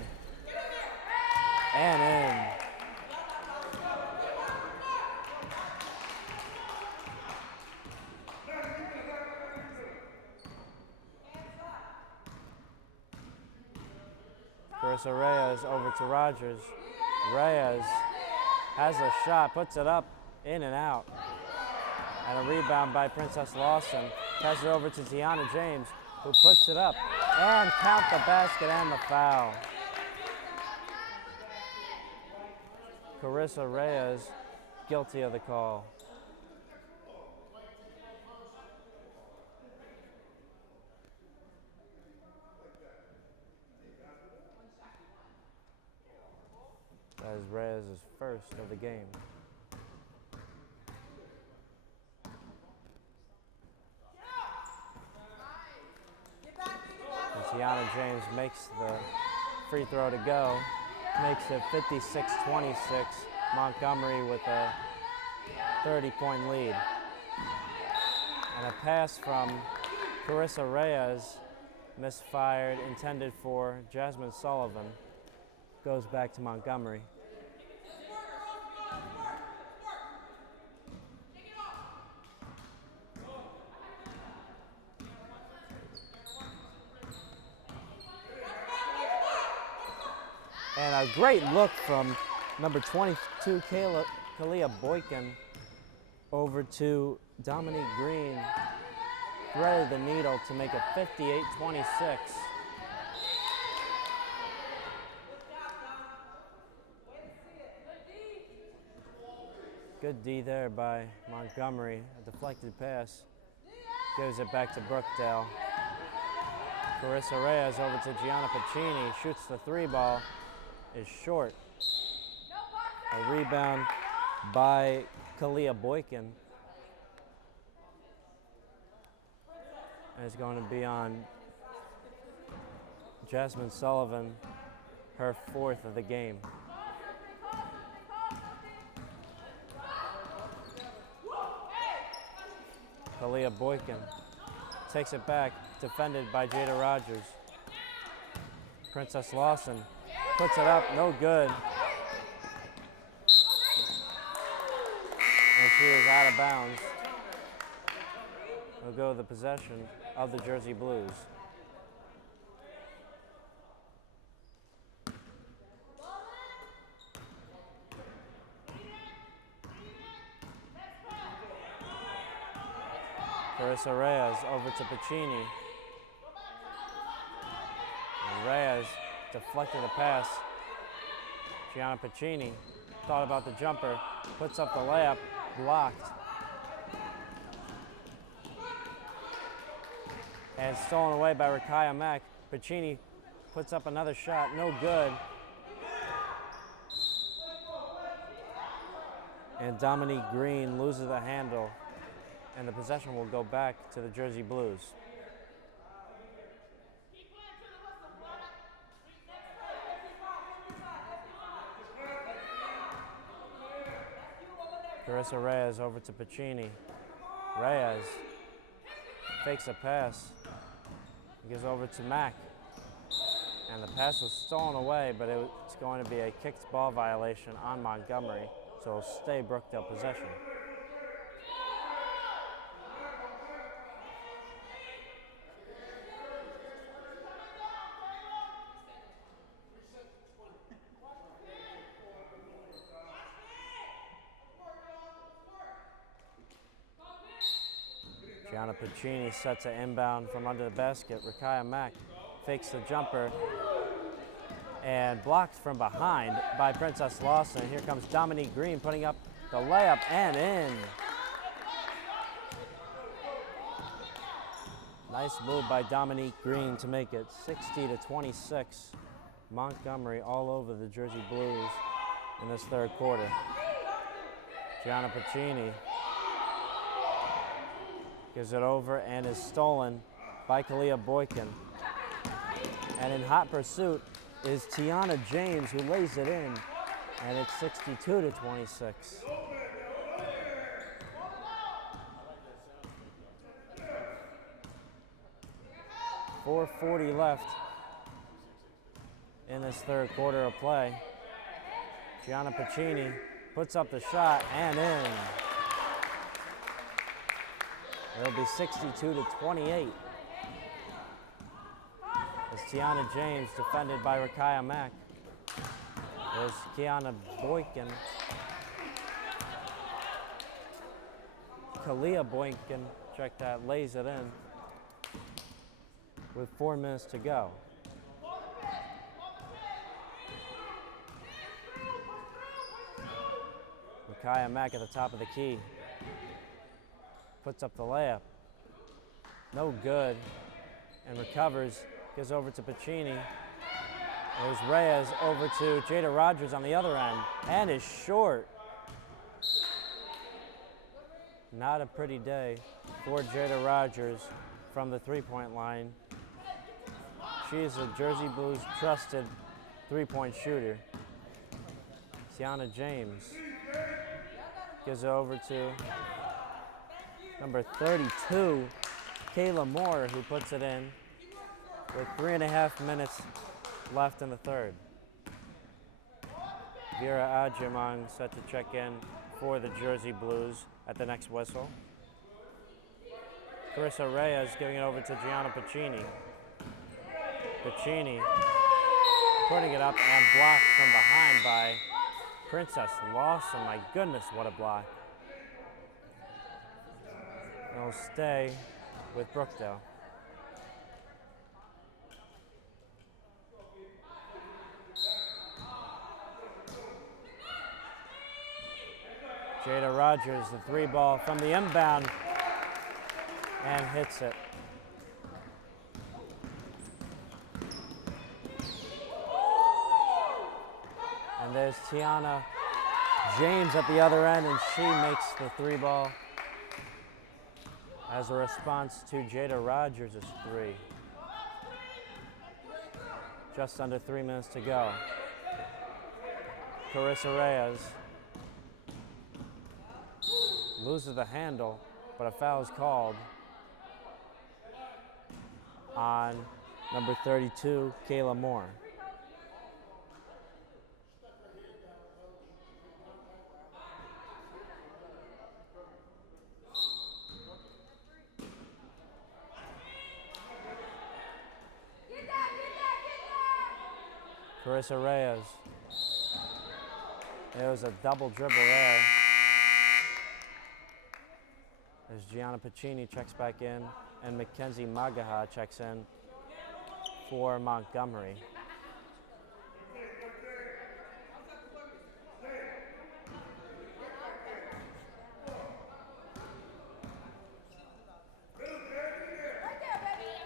And in. Carissa Reyes over to Rogers. Reyes has a shot, puts it up, in and out. And a rebound by Princess Lawson. Passes it over to Tiana James, who puts it up. And count the basket and the foul. Carissa Reyes guilty of the call. That is Reyes' first of the game. And Tiana James makes the free throw to go. Makes it 56-26. Montgomery with a 30-point lead. And a pass from Carissa Reyes, misfired, intended for Jasmine Sullivan, goes back to Montgomery. And a great look from number 22, Kalia Boykin, over to Dominique Green. Threaded the needle to make it 58-26. Good D there by Montgomery. A deflected pass. Gives it back to Brookdale. Carissa Reyes over to Gianna Pacini. Shoots the 3-ball. Is short. A rebound by Kalia Boykin. And it's going to be on Jasmine Sullivan, her 4th of the game. Kalia Boykin takes it back, defended by Jada Rogers. Princess Lawson puts it up, no good. And she is out of bounds. We'll go to the possession of the Jersey Blues. Carissa Reyes over to Pacini. And Reyes deflected a pass. Gianna Pacini thought about the jumper, puts up the layup, blocked. And stolen away by Rakaya Mack. Pacini puts up another shot, no good. And Dominique Green loses the handle and the possession will go back to the Jersey Blues. Carissa Reyes over to Pacini. Reyes fakes a pass. Gives over to Mack. And the pass was stolen away, but it's going to be a kicked ball violation on Montgomery, so it'll stay Brookdale possession. Gianna Pacini sets an inbound from under the basket. Rakaya Mack fakes the jumper and blocked from behind by Princess Lawson. Here comes Dominique Green putting up the layup and in. Nice move by Dominique Green to make it 60-26. Montgomery all over the Jersey Blues in this third quarter. Gianna Pacini gives it over and is stolen by Kalia Boykin. And in hot pursuit is Tiana James, who lays it in, and it's 62-26. 4:40 left in this third quarter of play. Gianna Pacini puts up the shot and in. It'll be 62-28. As Tiana James defended by Rakaya Mack. There's Kiana Boykin. Kalia Boykin, check that, lays it in with 4 minutes to go. Rakaya Mack at the top of the key. Puts up the layup. No good. And recovers. Gives over to Pacini. There's Reyes over to Jada Rogers on the other end. And is short. Not a pretty day for Jada Rogers from the three-point line. She is a Jersey Blues trusted three-point shooter. Tiana James gives it over to number 32, Kayla Moore, who puts it in with 3.5 minutes left in the third. Vera Adjamang set to check in for the Jersey Blues at the next whistle. Carissa Reyes giving it over to Gianna Pacini. Pacini putting it up and blocked from behind by Princess Lawson. My goodness, what a block. And it'll stay with Brookdale. Jada Rogers, the three ball from the inbound, and hits it. And there's Tiana James at the other end, and she makes the three ball as a response to Jada Rogers' three. Just under 3 minutes to go. Carissa Reyes loses the handle, but a foul is called on number 32, Kayla Moore. Carissa Reyes. There was a double dribble there. As Gianna Pacini checks back in, and Mackenzie Magaha checks in for Montgomery.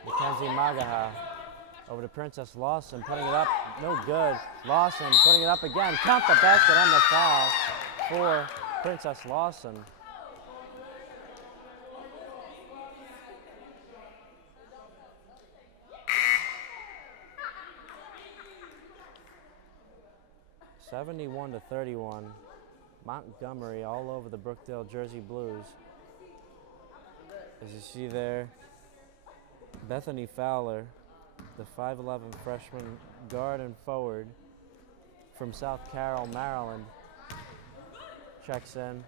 Mackenzie Magaha over to Princess Lawson, putting it up, no good. Lawson putting it up again, count the basket and the foul for Princess Lawson. 71-31. Montgomery all over the Brookdale Jersey Blues. As you see there, Bethany Fowler, the 5'11 freshman guard and forward from South Carroll, Maryland, checks in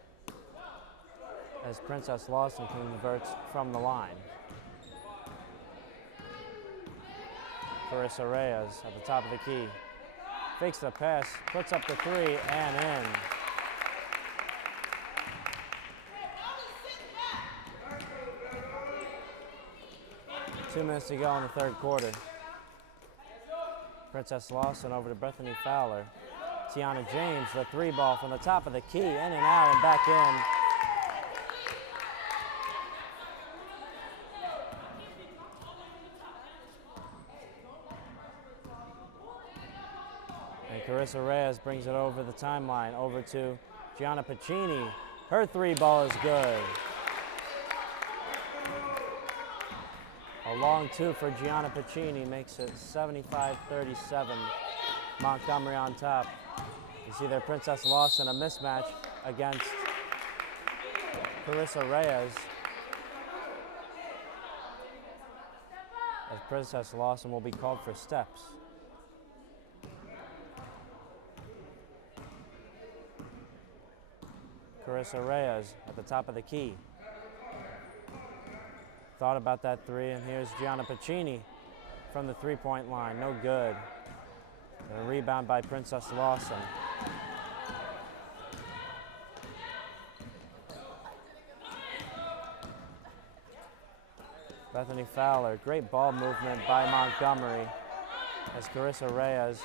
as Princess Lawson converts from the line. Carissa Reyes at the top of the key. Fakes the pass, puts up the three, and in. Two minutes to go in the third quarter. Princess Lawson over to Bethany Fowler. Tiana James, the three ball from the top of the key, in and out and back in. And Carissa Reyes brings it over the timeline, over to Gianna Pacini. Her three ball is good. A long two for Gianna Pacini makes it 75-37. Montgomery on top. You see there Princess Lawson, a mismatch against Carissa Reyes. As Princess Lawson will be called for steps. Carissa Reyes at the top of the key. Thought about that three, and here's Gianna Pacini from the three-point line. No good. And a rebound by Princess Lawson. Bethany Fowler, great ball movement by Montgomery as Carissa Reyes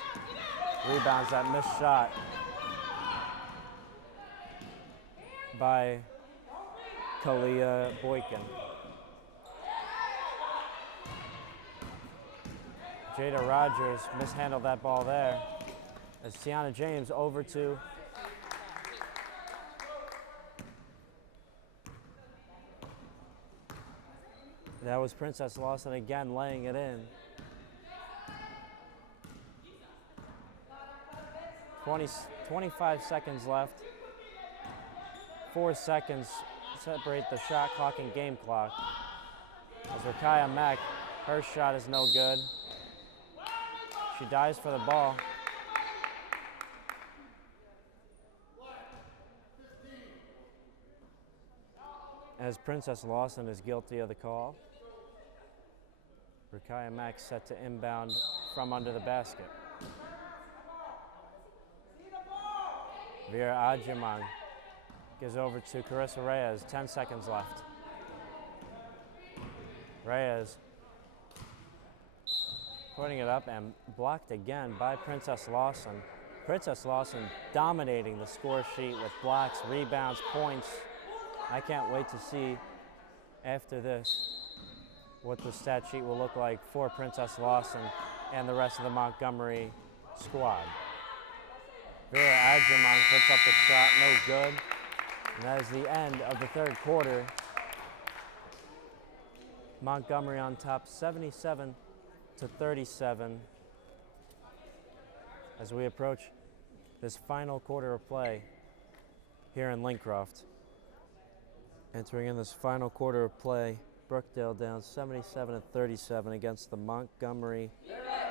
rebounds that missed shot by Kalia Boykin. Jada Rogers mishandled that ball there as Tiana James over to that was Princess Lawson again laying it in. 25 seconds left. 4 seconds separate the shot clock and game clock. As Rakaya Mack, her shot is no good. She dives for the ball. As Princess Lawson is guilty of the call. Rakaya Mack set to inbound from under the basket. Vera Adjamang gives over to Carissa Reyes, 10 seconds left. Reyes putting it up and blocked again by Princess Lawson. Princess Lawson dominating the score sheet with blocks, rebounds, points. I can't wait to see after this what the stat sheet will look like for Princess Lawson and the rest of the Montgomery squad. Vera Adjamang puts up the shot, no good. And that is the end of the third quarter. Montgomery on top, 77-37 as we approach this final quarter of play here in Lincroft. Entering in this final quarter of play, Brookdale down 77-37 against the Montgomery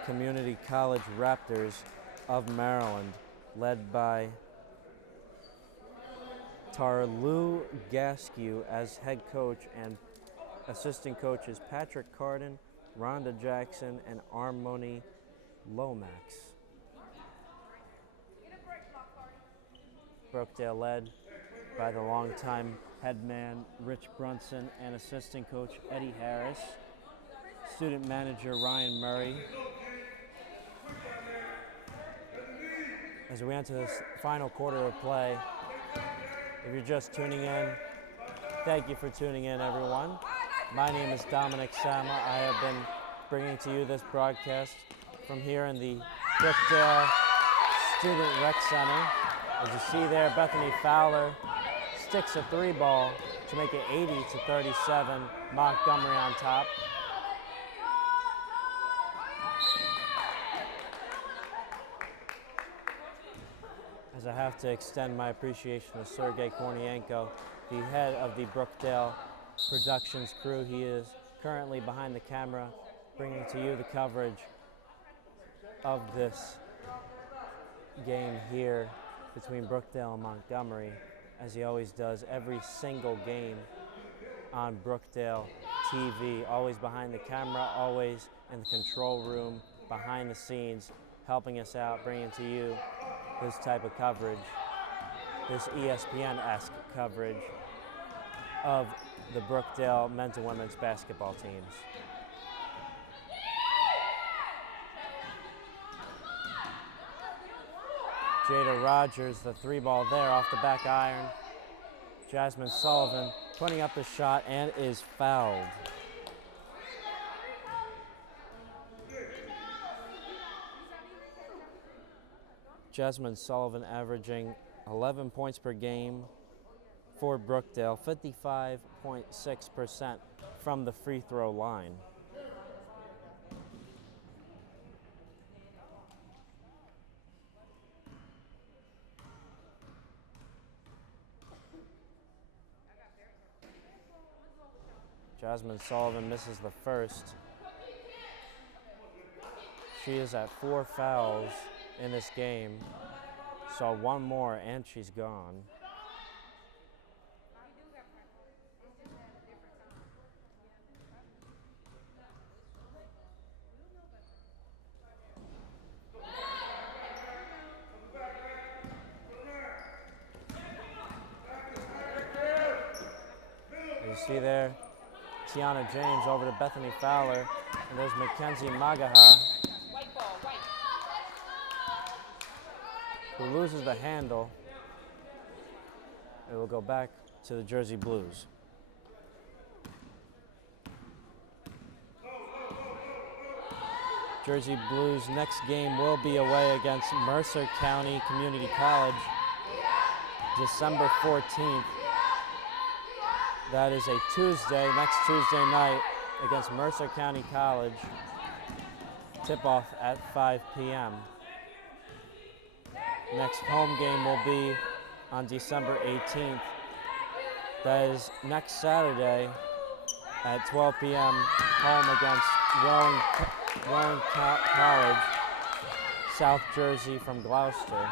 Community College Raptors of Maryland, led by Tarlu Gaskew as head coach and assistant coaches Patrick Carden, Rhonda Jackson, and Armoni Lomax. Brookdale led by the longtime head man Rich Brunson and assistant coach Eddie Harris, student manager Ryan Murray. As we enter this final quarter of play, if you're just tuning in, thank you for tuning in, everyone. My name is Dominic Sama. I have been bringing to you this broadcast from here in the Brookdale Student Rec Center. As you see there, Bethany Fowler sticks a three ball to make it 80-37, Montgomery on top. as I have to extend my appreciation to Sergey Kornienko, the head of the Brookdale Productions crew. He is currently behind the camera, bringing to you the coverage of this game here between Brookdale and Montgomery, as he always does every single game on Brookdale TV, always behind the camera, always in the control room, behind the scenes, helping us out, bringing to you this type of coverage, this ESPN-esque coverage of the Brookdale men's and women's basketball teams. Jada Rogers, the three ball there off the back iron. Jasmine Sullivan putting up the shot and is fouled. Jasmine Sullivan averaging 11 points per game for Brookdale, 55.6% from the free throw line. Jasmine Sullivan misses the first. She is at 4 fouls in this game. So one more and she's gone. You see there, Tiana James over to Bethany Fowler, and there's Mackenzie Magaha, who loses the handle. It will go back to the Jersey Blues. Jersey Blues' next game will be away against Mercer County Community College, December 14th. That is a Tuesday, next Tuesday night against Mercer County College. Tip-off at 5 p.m. Next home game will be on December 18th. That is next Saturday at 12 p.m. home against Rowan College, South Jersey from Gloucester.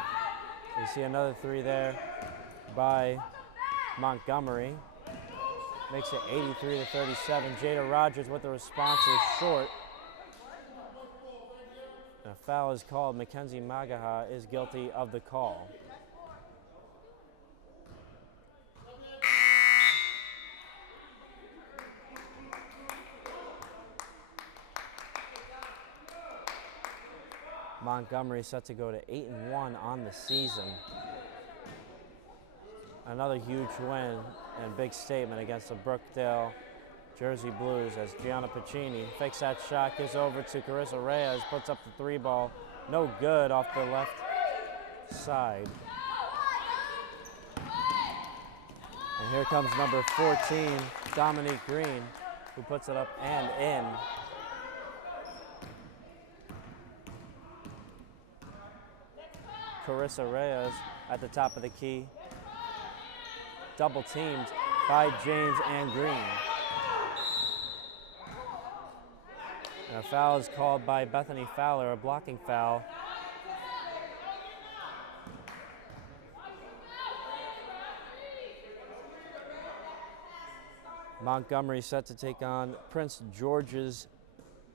You see another three there by Montgomery. Makes it 83-37. Jada Rogers with the response is short. A foul is called. Mackenzie Magaha is guilty of the call. Montgomery set to go to 8-1 on the season. Another huge win and big statement against the Brookdale Jersey Blues as Gianna Pacini fakes that shot, gives over to Carissa Reyes, puts up the three ball. No good off the left side. And here comes number 14, Dominique Green, who puts it up and in. Carissa Reyes at the top of the key. Double teamed by James and Green. And a foul is called by Bethany Fowler, a blocking foul. Montgomery set to take on Prince George's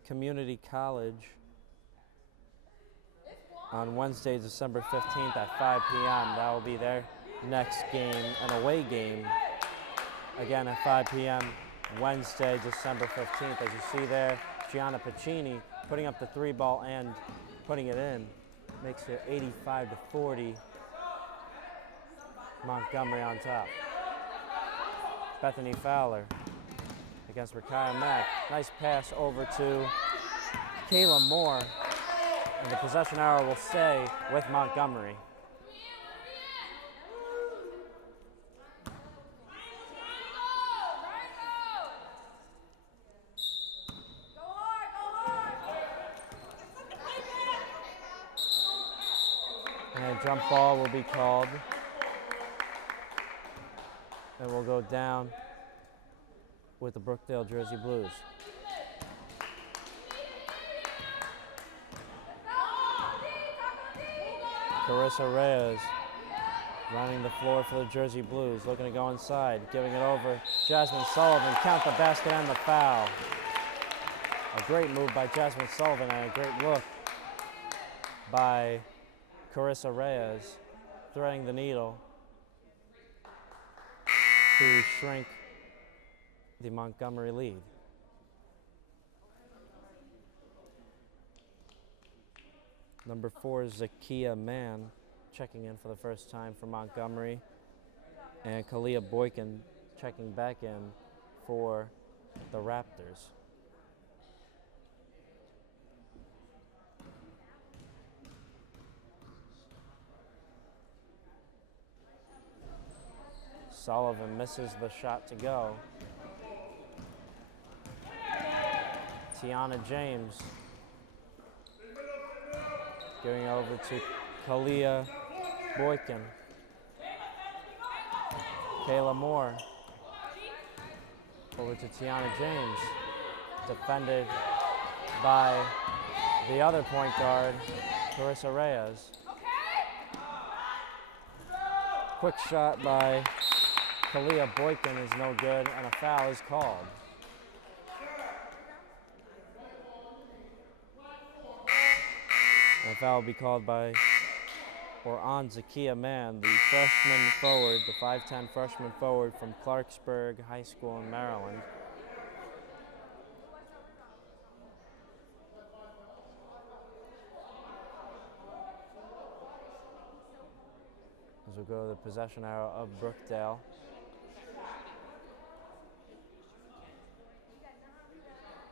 Community College on Wednesday, December 15th at 5 p.m. That will be their next game, an away game, again at 5 p.m. Wednesday, December 15th. As you see there, Gianna Pacini putting up the three ball and putting it in. Makes it 85-40. Montgomery on top. Bethany Fowler against Rakaya Mack. Nice pass over to Kayla Moore. And the possession arrow will stay with Montgomery. And a jump ball will be called. And will go down with the Brookdale Jersey Blues. Carissa Reyes running the floor for the Jersey Blues, looking to go inside, giving it over. Jasmine Sullivan, count the basket and the foul. A great move by Jasmine Sullivan and a great look by Carissa Reyes, threading the needle to shrink the Montgomery lead. Number 4, Zakia Mann, checking in for the first time for Montgomery. And Kalia Boykin checking back in for the Raptors. Sullivan misses the shot to go. Tiana James going over to Kalia Boykin. Kayla Moore over to Tiana James. Defended by the other point guard, Carissa Reyes. Quick shot by Kalia Boykin is no good, and a foul is called. And a foul will be called by or on Zakia Mann, the freshman forward, the 5'10" freshman forward from Clarksburg High School in Maryland. As we go to the possession arrow of Brookdale.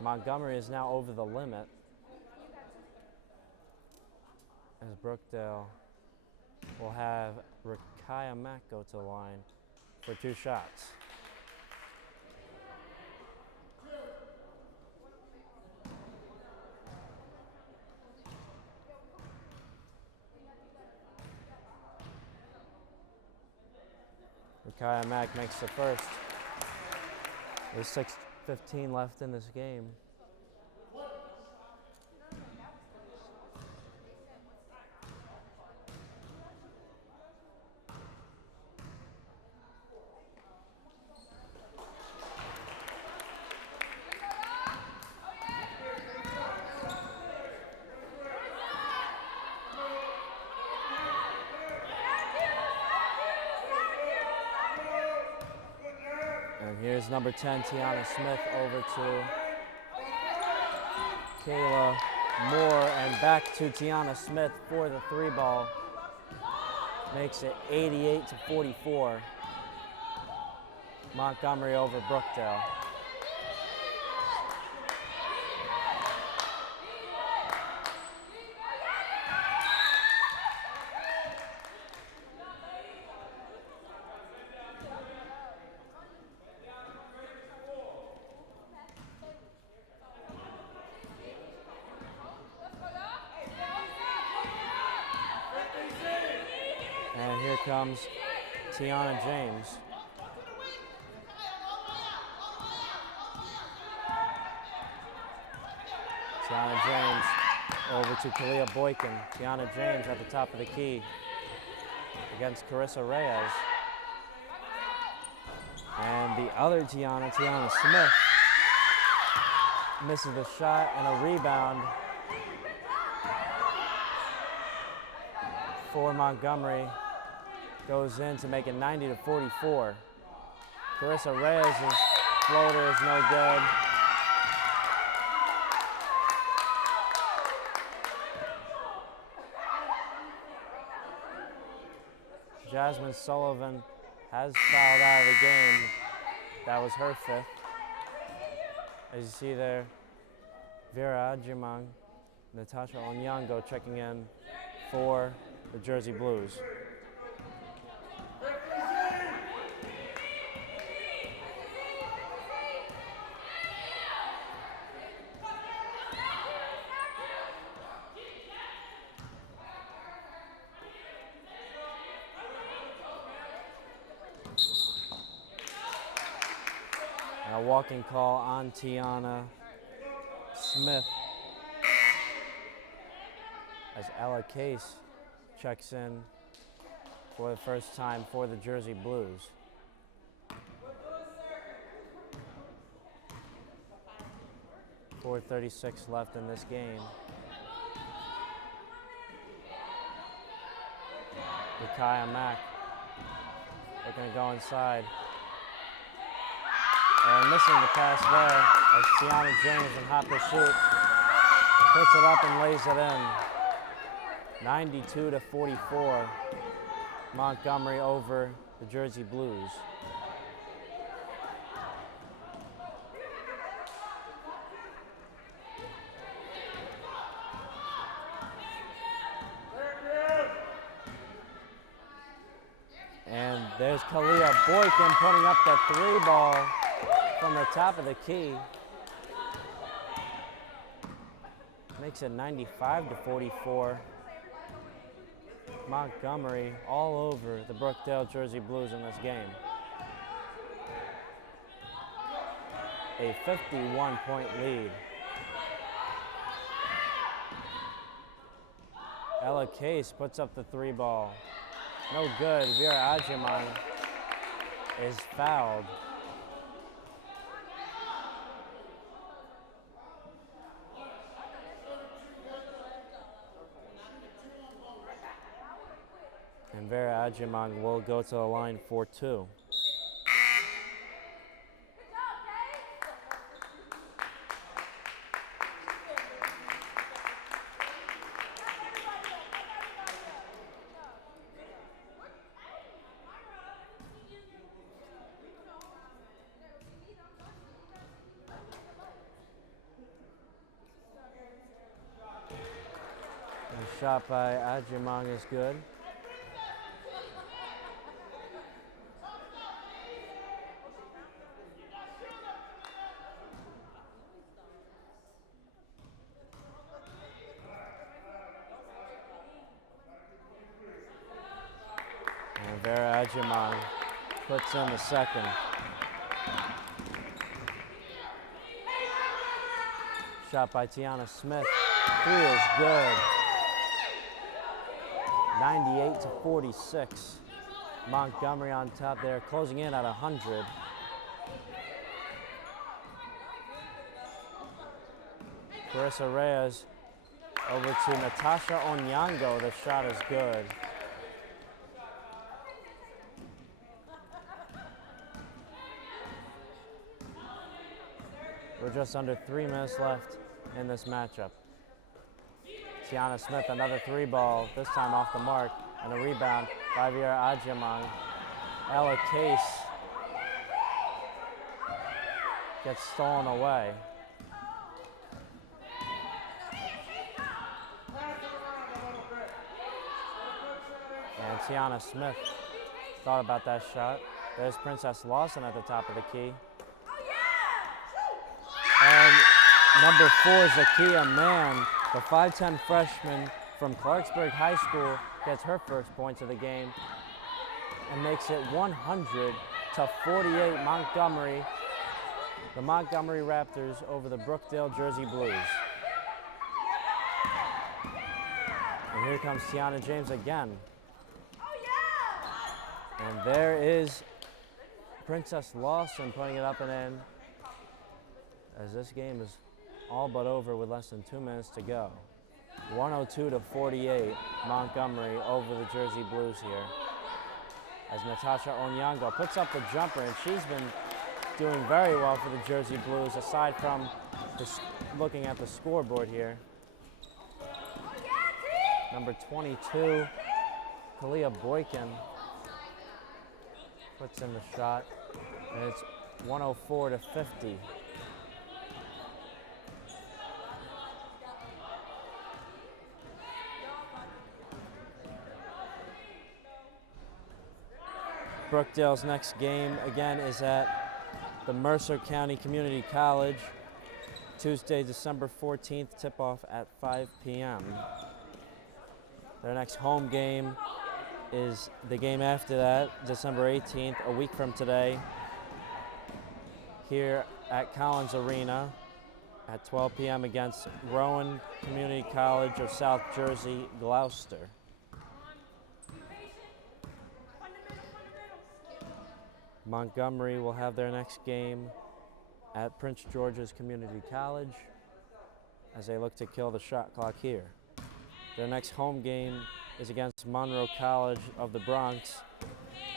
Montgomery is now over the limit as Brookdale will have Rakaya Mack go to the line for 2 shots. Rakaya Mack makes the first. There's 6:15 left in this game. Here's number 10, Tiana Smith, over to Kayla Moore, and back to Tiana Smith for the 3 ball. Makes it 88-44. Montgomery over Brookdale. And here comes Tiana James. Tiana James over to Kalia Boykin. Tiana James at the top of the key against Carissa Reyes. And the other Tiana Smith, misses the shot and a rebound for Montgomery. Goes in to make it 90-44. Carissa Reyes' floater is no good. Jasmine Sullivan has fouled out of the game. That was her 5th. As you see there, Vera Ajimang, Natasha Onyango checking in for the Jersey Blues. walking call on Tiana Smith as Ella Case checks in for the first time for the Jersey Blues. .436 left in this game. Rakaya Mack looking to go inside. And missing the pass there as Tiana James in hot pursuit puts it up and lays it in. 92-44. Montgomery over the Jersey Blues. And there's Kalia Boykin putting up the 3-ball from the top of the key. Makes it 95-44. Montgomery all over the Brookdale Jersey Blues in this game. A 51-point lead. Ella Case puts up the 3-ball. No good. Vera Adjaman is fouled. And Vera Adjaman will go to the line for 2. And shot by Adjaman is good. And Vera Adjaman puts in the second. Shot by Tiana Smith. 3 is good. 98-46. Montgomery on top there, closing in at 100. Carissa Reyes over to Natasha Onyango. The shot is good. We're just under 3 minutes left in this matchup. Tiana Smith, another 3-ball, this time off the mark, and a rebound by Vera Adjaman. Ella Case gets stolen away. And Tiana Smith thought about that shot. There's Princess Lawson at the top of the key. And number 4, Zakia Mann, the 5'10" freshman from Clarksburg High School, gets her first points of the game and makes it 100-48 Montgomery. The Montgomery Raptors over the Brookdale Jersey Blues. And here comes Tiana James again. And there is Princess Lawson putting it up and in, as this game is all but over with less than 2 minutes to go. 102-48, Montgomery over the Jersey Blues here. As Natasha Onyango puts up the jumper, and she's been doing very well for the Jersey Blues, aside from looking at the scoreboard here. Number 22, Kalia Boykin, puts in the shot, and it's 104-50. Brookdale's next game, again, is at the Mercer County Community College, Tuesday, December 14th, tip-off at 5 p.m. Their next home game is the game after that, December 18th, a week from today, here at Collins Arena at 12 p.m. against Rowan Community College of South Jersey, Gloucester. Montgomery will have their next game at Prince George's Community College as they look to kill the shot clock here. Their next home game is against Monroe College of the Bronx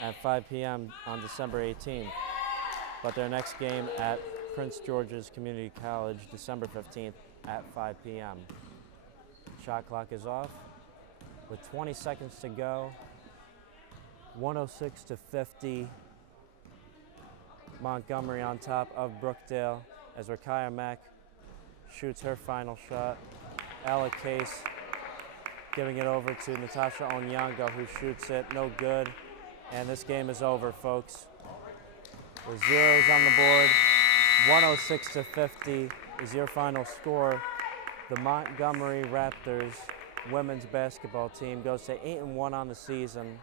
at 5 p.m. on December 18th. But their next game at Prince George's Community College, December 15th at 5 p.m. Shot clock is off with 20 seconds to go. 106-50. Montgomery on top of Brookdale as Rakaya Mack shoots her final shot. Ella Case giving it over to Natasha Onyango, who shoots it, no good. And this game is over, folks. The zeros on the board. 106-50 is your final score. The Montgomery Raptors women's basketball team goes to 8-1 on the season.